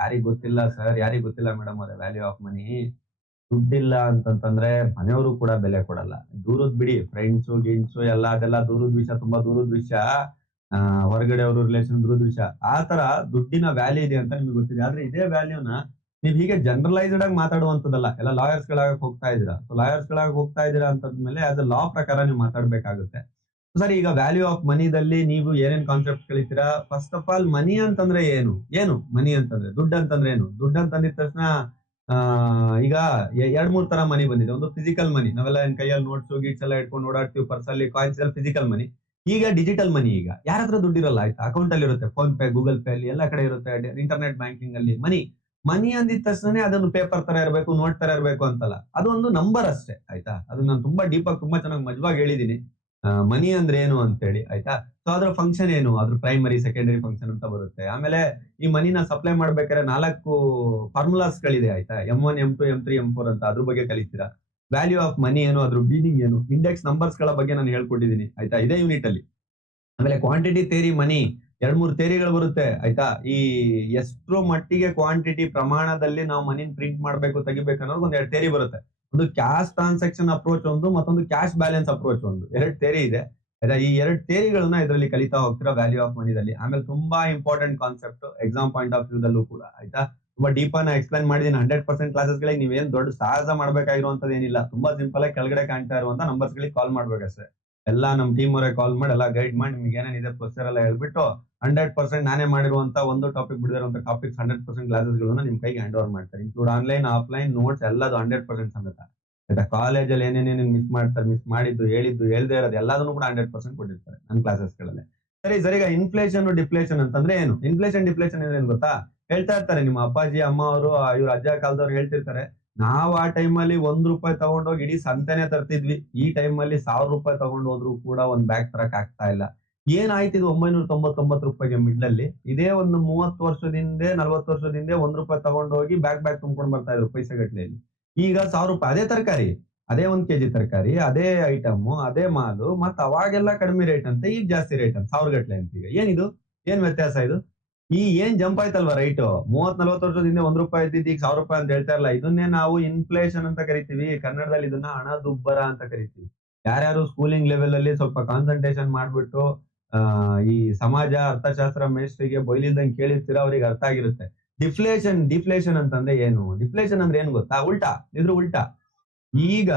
ಯಾರಿಗ್ ಗೊತ್ತಿಲ್ಲ ಸರ್, ಯಾರಿಗ್ ಗೊತ್ತಿಲ್ಲ ಮೇಡಮ್ ಅವರೇ ವ್ಯಾಲ್ಯೂ ಆಫ್ ಮನಿ? ದುಡ್ಡಿಲ್ಲ ಅಂತಂತಂದ್ರೆ ಮನೆಯವರು ಕೂಡ ಬೆಲೆ ಕೊಡಲ್ಲ. ದೂರದ್ ಬಿಡಿ, ಫ್ರೆಂಡ್ಸು ಗಿಂಡ್ಸು ಎಲ್ಲ ಅದೆಲ್ಲ ದೂರದ ವಿಷಯ, ತುಂಬಾ ದೂರದ ವಿಷಯ. ಹೊರಗಡೆ ಅವರು ರಿಲೇಷನ್ ದೂರದ ವಿಷಯ. ಆ ತರ ದುಡ್ಡಿನ ವ್ಯಾಲ್ಯೂ ಇದೆ ಅಂತ ನಿಮ್ಗೆ ಗೊತ್ತಿದೆ. ಆದ್ರೆ ಇದೇ ವ್ಯಾಲ್ಯೂನ ನೀವ್ ಹೀಗೆ ಜನರಲೈಸ್ಡ್ ಆಗಿ ಮಾತಾಡುವಂತದಲ್ಲ. ಎಲ್ಲ ಲಾಯರ್ಸ್ ಗಳಾಗಿ ಹೋಗ್ತಾ ಇದೀರಾ. ಲಾಯರ್ಸ್ ಗಳಾಗಿ ಹೋಗ್ತಾ ಇದೀರಾ ಅಂತಂದ್ಮೇಲೆ ಆಸ್ ಅ ಲಾ ಪ್ರಕಾರ ನೀವು ಮಾತಾಡ್ಬೇಕಾಗುತ್ತೆ. ಸರ್ ಈಗ ವ್ಯಾಲ್ಯೂ ಆಫ್ ಮನಿದಲ್ಲಿ ನೀವು ಏನೇನ್ ಕಾನ್ಸೆಪ್ಟ್ ಕಲಿತೀರಾ? ಫಸ್ಟ್ ಆಫ್ ಆಲ್ ಮನಿ ಅಂತಂದ್ರೆ ಏನು ಮನಿ ಅಂತಂದ್ರೆ? ದುಡ್ಡು ಅಂತಂದ್ರೆ ಏನು? ದುಡ್ಡು ಅಂತಂದಿದ ತಕ್ಷಣ ಆ ಈಗ 2-3 ತರ ಮನಿ ಬಂದಿದೆ. ಒಂದು ಫಿಸಿಕಲ್ ಮನಿ, ನಾವೆಲ್ಲ ಏನ್ ಕೈಯಲ್ಲಿ ನೋಟ್ಸ್ ಗೀಟ್ಸ್ ಎಲ್ಲ ಇಟ್ಕೊಂಡು ಓಡಾಡ್ತೀವಿ, ಪರ್ಸಲ್ಲಿ ಕಾಯಿನ್ಸ್ ಎಲ್ಲ ಫಿಸಿಕಲ್ ಮನಿ. ಈಗ ಡಿಜಿಟಲ್ ಮನಿ, ಈಗ ಯಾರ ಹತ್ರ ದುಡ್ಡಿರಲ್ಲ ಆಯ್ತಾ, ಅಕೌಂಟ್ ಅಲ್ಲಿ ಇರುತ್ತೆ, ಫೋನ್ ಪೇ ಗೂಗಲ್ ಪೇ ಅಲ್ಲಿ ಎಲ್ಲಾ ಕಡೆ ಇರುತ್ತೆ, ಇಂಟರ್ನೆಟ್ ಬ್ಯಾಂಕಿಂಗ್ ಅಲ್ಲಿ ಮನಿ ಅಂದಿದ ತಕ್ಷಣ ಅದನ್ನು ಪೇಪರ್ ತರ ಇರಬೇಕು, ನೋಟ್ ತರ ಇರಬೇಕು ಅಂತಲ್ಲ, ಅದು ಒಂದು ನಂಬರ್ ಅಷ್ಟೇ ಆಯ್ತಾ. ಅದು ನಾನು ತುಂಬಾ ಡೀಪ್ ಆಗಿ ತುಂಬಾ ಚೆನ್ನಾಗಿ ಮಜವಾಗಿ ಹೇಳಿದೀನಿ ಮನಿ ಅಂದ್ರೆ ಏನು ಅಂತ ಹೇಳಿ ಆಯ್ತಾ. ಸೊ ಅದ್ರ ಫಂಕ್ಷನ್ ಏನು, ಅದ್ರ ಪ್ರೈಮರಿ ಸೆಕೆಂಡರಿ ಫಂಕ್ಷನ್ ಅಂತ ಬರುತ್ತೆ. ಆಮೇಲೆ ಈ ಮನಿನ ಸಪ್ಲೈ ಮಾಡ್ಬೇಕಾದ್ರೆ 4 ಫಾರ್ಮುಲಾಸ್ ಗಳಿದೆ ಆಯ್ತಾ, M1 M2 M3 M4 ಅಂತ, ಅದ್ರ ಬಗ್ಗೆ ಕಲಿತೀರಾ. ವ್ಯಾಲ್ಯೂ ಆಫ್ ಮನಿ ಏನು, ಅದ್ರ ಮೀನಿಂಗ್ ಏನು, ಇಂಡೆಕ್ಸ್ ನಂಬರ್ಸ್ ಗಳ ಬಗ್ಗೆ ನಾನು ಹೇಳ್ಕೊಟ್ಟಿದ್ದೀನಿ ಆಯ್ತಾ ಇದೇ ಯೂನಿಟ್ ಅಲ್ಲಿ. ಆಮೇಲೆ ಕ್ವಾಂಟಿಟಿ ಥಿಯರಿ ಮನಿ 2-3 ಥಿಯರಿಗಳು ಬರುತ್ತೆ ಆಯ್ತಾ. ಈ ಎಷ್ಟರ ಮಟ್ಟಿಗೆ ಕ್ವಾಂಟಿಟಿ ಪ್ರಮಾಣದಲ್ಲಿ ನಾವು ಮನಿ ಪ್ರಿಂಟ್ ಮಾಡ್ಬೇಕು ತೆಗಿಬೇಕು ಅನ್ನೋದು ಒಂದ್ 2 ಥಿಯರಿ ಬರುತ್ತೆ. ಒಂದು ಕ್ಯಾಶ್ ಟ್ರಾನ್ಸಾಕ್ಷನ್ ಅಪ್ರೋಚ್ ಒಂದು, ಮತ್ತೊಂದು ಕ್ಯಾಶ್ ಬ್ಯಾಲೆನ್ಸ್ ಅಪ್ರೋಚ್ ಒಂದು, 2 ಥಿಯರಿ ಇದೆ ಆಯ್ತಾ. ಈ 2 ಥಿಯರಿಗಳನ್ನ ಇದರಲ್ಲಿ ಕಲಿತಾ ಹೋಗ್ತೀರಾ ವ್ಯಾಲ್ಯೂ ಆಫ್ ಮನಿದಲ್ಲಿ. ಆಮೇಲೆ ತುಂಬಾ important concept exam point of view ದಲ್ಲೂ ಕೂಡ ಆಯ್ತಾ. ತುಂಬಾ ಡೀಪ್ ಆಗಿ ಎಕ್ಸ್ಪ್ಲೈನ್ ಮಾಡಿದೀನಿ. 100% ಕ್ಲಾಸಸ್ ಗಳಿಗೆ ನೀವೇನ್ ದೊಡ್ಡ ಸಾಹಸ ಮಾಡ್ಬೇಕಾಗಿರುವಂತದ್ದು ಏನಿಲ್ಲ. ತುಂಬಾ ಸಿಂಪಲ್ ಆಗಿ ಕೆಳಗಡೆ ಕಾಣ್ತಾ ಇರುವಂತ ನಂಬರ್ಸ್ ಗಳಿಗೆ ಕಾಲ್ ಮಾಡ್ಬೇಕಷ್ಟೇ. ಎಲ್ಲಾ ನಮ್ ಟೀಮ್ ಅವರೇ ಕಾಲ್ ಮಾಡಿ ಎಲ್ಲ ಗೈಡ್ ಮಾಡಿ ನಿಮ್ಗೆ ಏನೇನಿದೆ ಪ್ರೊಸೀಜರ್ ಎಲ್ಲ ಹೇಳ್ಬಿಟ್ಟು 100% ನಾನೇ ಮಾಡಿರುವಂತ ಒಂದು ಟಾಪಿಕ್ ಬಿಡದಿರುವಂತ ಟಾಪಿಕ್ಸ್ 100% ಕ್ಲಾಸಸ್ ಗಳನ್ನ ನಿಮ್ ಕೈಗೆ ಹ್ಯಾಂಡ್ ಓವರ್ ಮಾಡ್ತಾರೆ. ಇನ್ಕ್ಲೂಡ್ ಆನ್ಲೈನ್ ಆಫ್ಲೈನ್ ನೋಟ್ಸ್ ಎಲ್ಲದು 100% ಸಮೇತ ಆಯ್ತಾ. ಕಾಲೇಜಲ್ಲಿ ಏನೇನೇನು ಮಿಸ್ ಮಾಡ್ತಾರೆ, ಮಿಸ್ ಮಾಡಿದ್ದು ಹೇಳಿದ್ದು ಹೇಳ್ದೇ ಇರೋದು ಎಲ್ಲದನ್ನು ಕೂಡ 100% ಕೊಟ್ಟಿರ್ತಾರೆ ನನ್ನ ಕ್ಲಾಸಸ್ ಗಳಲ್ಲಿ. ಸರಿ ಈಗ ಇನ್ಫ್ಲೇಷನ್ ಡಿಫ್ಲೇಷನ್ ಅಂತಂದ್ರೆ ಏನು? ಇನ್ಫ್ಲೇಷನ್ ಡಿಫ್ಲೇಷನ್ ಅಂದ್ರೆ ಏನ್ ಗೊತ್ತಾ? ಹೇಳ್ತಾ ಇರ್ತಾರೆ ನಿಮ್ಮ ಅಪ್ಪಾಜಿ ಅಮ್ಮ ಅವರು, ಇವ್ರ ಅಜ್ಜ ಕಾಲದವ್ರು ಹೇಳ್ತಿರ್ತಾರೆ, ನಾವ್ ಆ ಟೈಮ್ ಅಲ್ಲಿ ₹1 ತಗೊಂಡೋಗಿ ಇಡೀ ಸಂತೆನೆ ತರ್ತಿದ್ವಿ. ಈ ಟೈಮ್ ಅಲ್ಲಿ ₹1000 ತಗೊಂಡ್ ಹೋದ್ರು ಕೂಡ ಒಂದ್ ಬ್ಯಾಗ್ ತರಕ್ ಆಗ್ತಾ ಇಲ್ಲ. ಏನಾಯ್ತು ಇದು ₹999 ಮಿಡ್ಲ್ ಅಲ್ಲಿ? ಇದೇ ಒಂದು 30 ವರ್ಷದ ಹಿಂದೆ 40 ವರ್ಷದ ಹಿಂದೆ ₹1 ತಗೊಂಡೋಗಿ ಬ್ಯಾಗ್ ತುಂಬ್ಕೊಂಡ್ ಬರ್ತಾ ಇದ್ರು ಪೈಸೆ ಗಟ್ಲೆಯಲ್ಲಿ. ಈಗ ₹1000 ಅದೇ ತರಕಾರಿ, ಅದೇ 1 ಕೆಜಿ ತರಕಾರಿ, ಅದೇ ಐಟಮ್, ಅದೇ ಮಾಲು, ಮತ್ ಅವಾಗೆಲ್ಲ ಕಡಿಮೆ ರೇಟ್ ಅಂತೆ, ಈಗ ಜಾಸ್ತಿ ರೇಟ್ ಅಂತ 1000 ಗಟ್ಲೆ ಅಂತ. ಈಗ ಏನಿದು, ಏನ್ ವ್ಯತ್ಯಾಸ ಇದು? ಈ ಏನ್ ಜಂಪ್ ಆಯ್ತಲ್ವಾ ರೈಟ್ 30-40 ವರ್ಷದಿಂದ ₹1 ಇದ್ದಿದ್ದು ಈಗ ₹1000 ಅಂತ ಹೇಳ್ತಾ ಇರಲ್ಲ. ಇದನ್ನೇ ನಾವು ಇನ್ಫ್ಲೇಷನ್ ಅಂತ ಕರಿತೀವಿ. ಕನ್ನಡದಲ್ಲಿ ಇದನ್ನ ಹಣದುಬ್ಬರ ಅಂತ ಕರಿತೀವಿ. ಯಾರ್ಯಾರು ಸ್ಕೂಲಿಂಗ್ ಲೆವೆಲ್ ಅಲ್ಲಿ ಸ್ವಲ್ಪ ಕಾನ್ಸಂಟ್ರೇಷನ್ ಮಾಡ್ಬಿಟ್ಟು ಈ ಸಮಾಜ ಅರ್ಥಶಾಸ್ತ್ರ ಮೇಷ್ಟ್ರಿಗೆ ಬೈಲಿಲ್ದಂಗೆ ಕೇಳಿರ್ತೀರ ಅವ್ರಿಗೆ ಅರ್ಥ ಆಗಿರುತ್ತೆ. ಡಿಫ್ಲೇಷನ್ ಅಂತಂದ್ರೆ ಏನು? ಡಿಫ್ಲೇಷನ್ ಅಂದ್ರೆ ಏನು ಗೊತ್ತಾ? ಉಲ್ಟಾ, ಇದ್ರ ಉಲ್ಟಾ. ಈಗ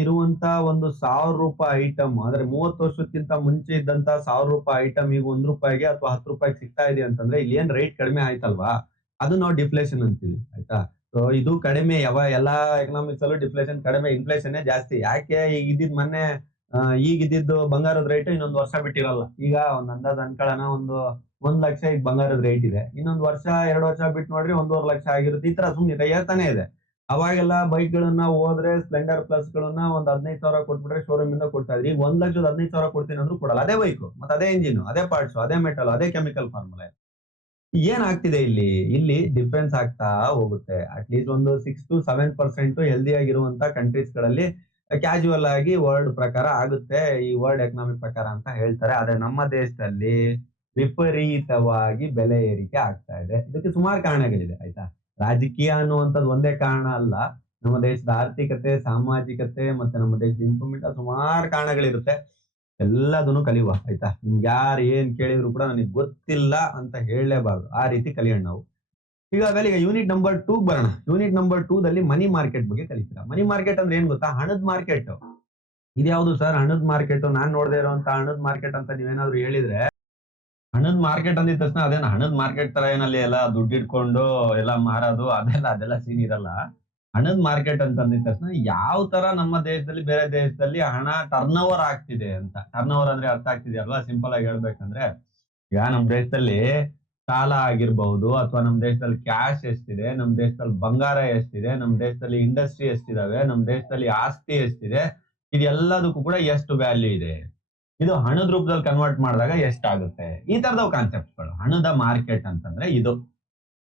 ಇರುವಂತ ಒಂದು ₹1000 ಐಟಮ್ ಅಂದ್ರೆ 30 ವರ್ಷಕ್ಕಿಂತ ಮುಂಚೆ ಇದ್ದಂತ ₹1000 ಐಟಮ್ ಈಗ ₹1 ಅಥವಾ ₹10 ಸಿಗ್ತಾ ಇದೆ ಅಂತಂದ್ರೆ ಇಲ್ಲಿ ಏನ್ ರೇಟ್ ಕಡಿಮೆ ಆಯ್ತಲ್ವಾ, ಅದು ನಾವು ಡಿಫ್ಲೇಷನ್ ಅಂತೀವಿ. ಆಯ್ತಾ? ಸೊ ಇದು ಕಡಿಮೆ ಎಲ್ಲಾ ಎಕನಾಮಿಕ್ಸ್ ಅಲ್ಲೂ ಡಿಫ್ಲೇಷನ್ ಕಡಿಮೆ, ಇನ್ಫ್ಲೇಷನ್ ಜಾಸ್ತಿ. ಯಾಕೆ? ಈಗ ಇದ್ದಿದ್ ಮೊನ್ನೆ ಈಗ ಇದ್ದಿದ್ದು ಬಂಗಾರದ ರೇಟ್ ಇನ್ನೊಂದು ವರ್ಷ ಬಿಟ್ಟಿರಲ್ಲ. ಈಗ ಒಂದ್ ಅಂದಾಜ್ ಅನ್ಕೊಳ್ಳೋಣ, ಒಂದು 1 ಲಕ್ಷ ಈಗ ಬಂಗಾರದ ರೇಟ್ ಇದೆ. ಇನ್ನೊಂದು ವರ್ಷ 2 ವರ್ಷ ಬಿಟ್ಟು ನೋಡ್ರಿ 1.5 ಲಕ್ಷ ಆಗಿರುತ್ತೆ. ಈ ತರ ಸುಮ್ನೆ ಏರ್ತಾನೆ ಇದೆ. ಅವಾಗೆಲ್ಲ ಬೈಕ್ ಗಳನ್ನ ಹೋದ್ರೆ ಸ್ಪ್ಲೆಂಡರ್ ಪ್ಲಸ್ ಗಳನ್ನ ಒಂದ್ 15,000 ಕೊಟ್ಬಿಟ್ರೆ ಶೋರೂಮ್ ಇಂದ ಕೊಡ್ತಾ ಇದ್ರಿ. ಈಗ 1,15,000 ಕೊಡ್ತೀನಿ ಅಂದ್ರೂ ಕೊಡಲ್ಲ. ಅದೇ ಬೈಕ್ ಮತ್ತೆ ಅದೇ ಇಂಜಿನ್, ಅದೇ ಪಾರ್ಟ್ಸ್, ಅದೇ ಮೆಟಲ್, ಅದೇ ಕೆಮಿಕಲ್ ಫಾರ್ಮುಲಾ. ಏನಾಗ್ತಿದೆ ಇಲ್ಲಿ? ಇಲ್ಲಿ ಡಿಫ್ರೆನ್ಸ್ ಆಗ್ತಾ ಹೋಗುತ್ತೆ. ಅಟ್ಲೀಸ್ಟ್ ಒಂದು 6-7% ಹೆಲ್ದಿ ಆಗಿರುವಂತ ಕಂಟ್ರೀಸ್ ಗಳಲ್ಲಿ ಕ್ಯಾಶುವಲ್ ಆಗಿ ವರ್ಲ್ಡ್ ಪ್ರಕಾರ ಆಗುತ್ತೆ, ಈ ವರ್ಲ್ಡ್ ಎಕನಾಮಿಕ್ ಪ್ರಕಾರ ಅಂತ ಹೇಳ್ತಾರೆ. ಆದ್ರೆ ನಮ್ಮ ದೇಶದಲ್ಲಿ ವಿಪರೀತವಾಗಿ ಬೆಲೆ ಏರಿಕೆ ಆಗ್ತಾ ಇದೆ. ಇದಕ್ಕೆ ಸುಮಾರು ಕಾರಣಗಳಿದೆ. ಆಯ್ತಾ? ರಾಜಕೀಯ ಅನ್ನುವಂಥದ್ದು ಒಂದೇ ಕಾರಣ ಅಲ್ಲ. ನಮ್ಮ ದೇಶದ ಆರ್ಥಿಕತೆ, ಸಾಮಾಜಿಕತೆ ಮತ್ತೆ ನಮ್ಮ ದೇಶದ ಇಂಪ್ರೂವ್ಮೆಂಟ್ ಸುಮಾರು ಕಾರಣಗಳಿರುತ್ತೆ. ಎಲ್ಲದನ್ನು ಕಲಿಯುವ. ಆಯ್ತಾ? ನಿಮ್ಗೆ ಯಾರು ಏನ್ ಕೇಳಿದ್ರು ಕೂಡ ನನಗೆ ಗೊತ್ತಿಲ್ಲ ಅಂತ ಹೇಳಲೇಬಾರ್ದು. ಆ ರೀತಿ ಕಲಿಯೋಣ ನಾವು. ಈಗ ಯೂನಿಟ್ ನಂಬರ್ 2 ಬರೋಣ. ಯೂನಿಟ್ ನಂಬರ್ 2 ದಲ್ಲಿ ಮನಿ ಮಾರ್ಕೆಟ್ ಬಗ್ಗೆ ಕಲಿತೀರಾ. ಮನಿ ಮಾರ್ಕೆಟ್ ಅಂದ್ರೆ ಏನ್ ಗೊತ್ತಾ? ಹಣದ ಮಾರ್ಕೆಟ್. ಇದ್ಯಾವುದು ಸರ್ ಹಣದ ಮಾರ್ಕೆಟ್? ನಾನ್ ನೋಡದೇ ಇರುವಂತ ಹಣದ ಮಾರ್ಕೆಟ್ ಅಂತ ನೀವೇನಾದ್ರು ಹೇಳಿದ್ರೆ, ಹಣದ ಮಾರ್ಕೆಟ್ ಅಂದಿದ ತಕ್ಷಣ ಅದೇನ ಹಣದ ಮಾರ್ಕೆಟ್ ತರ ಏನಲ್ಲಿ ಎಲ್ಲ ದುಡ್ಡು ಇಟ್ಕೊಂಡು ಎಲ್ಲ ಮಾರೋದು ಅದೆಲ್ಲ ಸೀನ್ ಇರಲ್ಲ. ಹಣದ ಮಾರ್ಕೆಟ್ ಅಂತ ಅಂದಿದ ತಕ್ಷಣ ಯಾವ ತರ ನಮ್ಮ ದೇಶದಲ್ಲಿ ಬೇರೆ ದೇಶದಲ್ಲಿ ಹಣ ಟರ್ನ್ ಓವರ್ ಆಗ್ತಿದೆ ಅಂತ. ಟರ್ನ್ ಓವರ್ ಅಂದ್ರೆ ಅರ್ಥ ಆಗ್ತಿದೆಯಲ್ವಾ? ಸಿಂಪಲ್ ಆಗಿ ಹೇಳ್ಬೇಕಂದ್ರೆ, ಈಗ ನಮ್ ದೇಶದಲ್ಲಿ ಸಾಲ ಆಗಿರ್ಬಹುದು, ಅಥವಾ ನಮ್ ದೇಶದಲ್ಲಿ ಕ್ಯಾಶ್ ಎಷ್ಟಿದೆ, ನಮ್ ದೇಶದಲ್ಲಿ ಬಂಗಾರ ಎಷ್ಟಿದೆ, ನಮ್ ದೇಶದಲ್ಲಿ ಇಂಡಸ್ಟ್ರಿ ಎಷ್ಟಿದಾವೆ, ನಮ್ ದೇಶದಲ್ಲಿ ಆಸ್ತಿ ಎಷ್ಟಿದೆ, ಇದೆಲ್ಲದಕ್ಕೂ ಕೂಡ ಎಷ್ಟು ವ್ಯಾಲ್ಯೂ ಇದೆ, ಇದು ಹಣದ ರೂಪದಲ್ಲಿ ಕನ್ವರ್ಟ್ ಮಾಡಿದಾಗ ಎಷ್ಟಾಗುತ್ತೆ, ಈ ತರದವು ಕಾನ್ಸೆಪ್ಟ್ಗಳು. ಹಣದ ಮಾರ್ಕೆಟ್ ಅಂತಂದ್ರೆ ಇದು.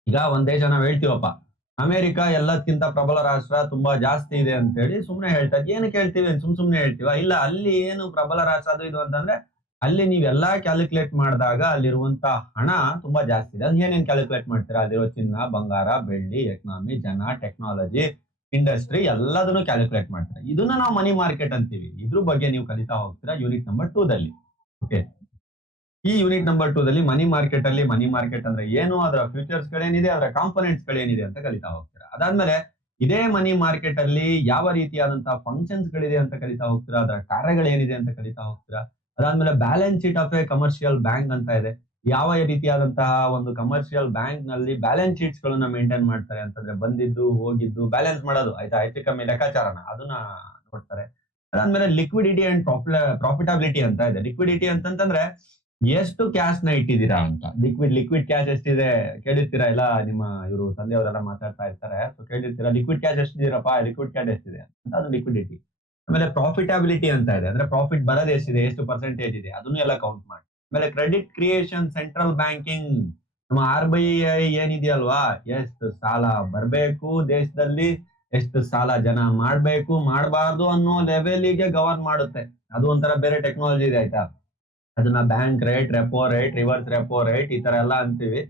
ಈಗ ಒಂದ್ ದೇಶ ನಾವ್ ಹೇಳ್ತೀವಪ್ಪ, ಅಮೆರಿಕ ಎಲ್ಲದಕ್ಕಿಂತ ಪ್ರಬಲ ರಾಷ್ಟ್ರ, ತುಂಬಾ ಜಾಸ್ತಿ ಇದೆ ಅಂತ ಹೇಳಿ ಸುಮ್ನೆ ಹೇಳ್ತಾ ಏನಕ್ಕೆ ಹೇಳ್ತೀವಿ? ಸುಮ್ನೆ ಹೇಳ್ತೀವ? ಇಲ್ಲ, ಅಲ್ಲಿ ಏನು ಪ್ರಬಲ ರಾಷ್ಟ್ರ ಅದು ಇದು ಅಂತಂದ್ರೆ ಅಲ್ಲಿ ನೀವೆಲ್ಲಾ ಕ್ಯಾಲ್ಕುಲೇಟ್ ಮಾಡಿದಾಗ ಅಲ್ಲಿರುವಂತ ಹಣ ತುಂಬಾ ಜಾಸ್ತಿ ಇದೆ. ಅದ್ ಏನೇನ್ ಕ್ಯಾಲ್ಕುಲೇಟ್ ಮಾಡ್ತೀರಾ? ಅಲ್ಲಿರೋ ಚಿನ್ನ, ಬಂಗಾರ, ಬೆಳ್ಳಿ, ಎಕನಾಮಿ, ಜನ, ಟೆಕ್ನಾಲಜಿ, ಇಂಡಸ್ಟ್ರಿ ಎಲ್ಲದನ್ನು ಕ್ಯಾಲ್ಕುಲೇಟ್ ಮಾಡ್ತಾರೆ. ಇದನ್ನ ನಾವು ಮನಿ ಮಾರ್ಕೆಟ್ ಅಂತೀವಿ. ಇದ್ರ ಬಗ್ಗೆ ನೀವು ಕಲಿತಾ ಹೋಗ್ತೀರಾ ಯೂನಿಟ್ ನಂಬರ್ 2 ದಲ್ಲಿ. ಓಕೆ, ಈ ಯೂನಿಟ್ ನಂಬರ್ 2 ದಲ್ಲಿ ಮನಿ ಮಾರ್ಕೆಟ್ ಅಂದ್ರೆ ಏನು, ಅದರ ಫ್ಯೂಚರ್ಸ್ ಗಳೇನಿದೆ, ಅದರ ಕಾಂಪೊನೆಂಟ್ಸ್ ಗಳೇನಿದೆ ಅಂತ ಕಲಿತಾ ಹೋಗ್ತೀರಾ. ಅದಾದ್ಮೇಲೆ ಇದೇ ಮನಿ ಮಾರ್ಕೆಟ್ ಅಲ್ಲಿ ಯಾವ ರೀತಿಯಾದಂತಹ ಫಂಕ್ಷನ್ಸ್ ಗಳಿದೆ ಅಂತ ಕಲಿತಾ ಹೋಗ್ತೀರಾ, ಅದರ ಕಾರ್ಯಗಳೇನಿದೆ ಅಂತ ಕಲಿತಾ ಹೋಗ್ತೀರಾ. ಅದಾದ್ಮೇಲೆ balance sheet of A commercial bank ಅಂತ ಇದೆ. ಯಾವ ರೀತಿಯಾದಂತಹ ಒಂದು ಕಮರ್ಷಿಯಲ್ ಬ್ಯಾಂಕ್ ನಲ್ಲಿ ಬ್ಯಾಲೆನ್ಸ್ ಶೀಟ್ಸ್ ಗಳನ್ನ ಮೇಂಟೈನ್ ಮಾಡ್ತಾರೆ ಅಂತಂದ್ರೆ, ಬಂದಿದ್ದು ಹೋಗಿದ್ದು ಬ್ಯಾಲೆನ್ಸ್ ಮಾಡೋದು. ಆಯ್ತಾ? ಹೆಚ್ಚು ಕಮ್ಮಿ ಲೆಕ್ಕಾಚಾರನ ಅದನ್ನ ನೋಡ್ತಾರೆ. ಅದಾದ್ಮೇಲೆ ಲಿಕ್ವಿಡಿಟಿ ಅಂಡ್ ಪ್ರಾಫಿಟಬಿಲಿಟಿ ಅಂತ ಇದೆ. ಲಿಕ್ವಿಡಿಟಿ ಅಂತಂದ್ರೆ ಎಷ್ಟು ಕ್ಯಾಶ್ ನ ಇಟ್ಟಿದ್ದೀರಾ ಅಂತ. ಲಿಕ್ವಿಡ್ ಕ್ಯಾಶ್ ಎಷ್ಟಿದೆ ಕೇಳಿರ್ತೀರಾ, ಇಲ್ಲ ನಿಮ್ಮ ಇವರು ತಂದೆಯವರೆಲ್ಲ ಮಾತಾಡ್ತಾ ಇರ್ತಾರೆ. ಸೊ ಕೇಳಿರ್ತೀರಾ, ಲಿಕ್ವಿಡ್ ಕ್ಯಾಶ್ ಎಷ್ಟಿದ್ದೀರಪ್ಪ, ಲಿಕ್ವಿಡ್ ಕ್ಯಾಶ್ ಎಷ್ಟಿದೆ ಅಂತ. ಅದು ಲಿಕ್ವಿಡಿಟಿ. ಆಮೇಲೆ ಪ್ರಾಫಿಟಬಿಲಿಟಿ ಅಂತ ಇದೆ. ಅಂದ್ರೆ ಪ್ರಾಫಿಟ್ ಬರೋದು ಎಷ್ಟಿದೆ, ಎಷ್ಟು ಪರ್ಸೆಂಟೇಜ್ ಇದೆ, ಅದನ್ನು ಎಲ್ಲ ಕೌಂಟ್ ಮಾಡಿ. ಆಮೇಲೆ ಕ್ರೆಡಿಟ್ ಕ್ರಿಯೇಷನ್, ಸೆಂಟ್ರಲ್ ಬ್ಯಾಂಕಿಂಗ್, ನಮ್ಮ RBI ಏನಿದೆಯಲ್ವಾ, ಎಷ್ಟು ಸಾಲ ಬರ್ಬೇಕು ದೇಶದಲ್ಲಿ, ಎಷ್ಟು ಸಾಲ ಜನ ಮಾಡ್ಬೇಕು ಮಾಡಬಾರ್ದು ಅನ್ನೋ ಲೆವೆಲ್ಗೆ ಗವರ್ನ್ ಮಾಡುತ್ತೆ. ಅದು ಒಂಥರ ಬೇರೆ ಟೆಕ್ನಾಲಜಿ ಇದೆ. ಆಯ್ತಾ? ಅದನ್ನ bank rate, repo rate, reverse repo rate ಈ ತರ ಎಲ್ಲ ಅಂತೀವಿ.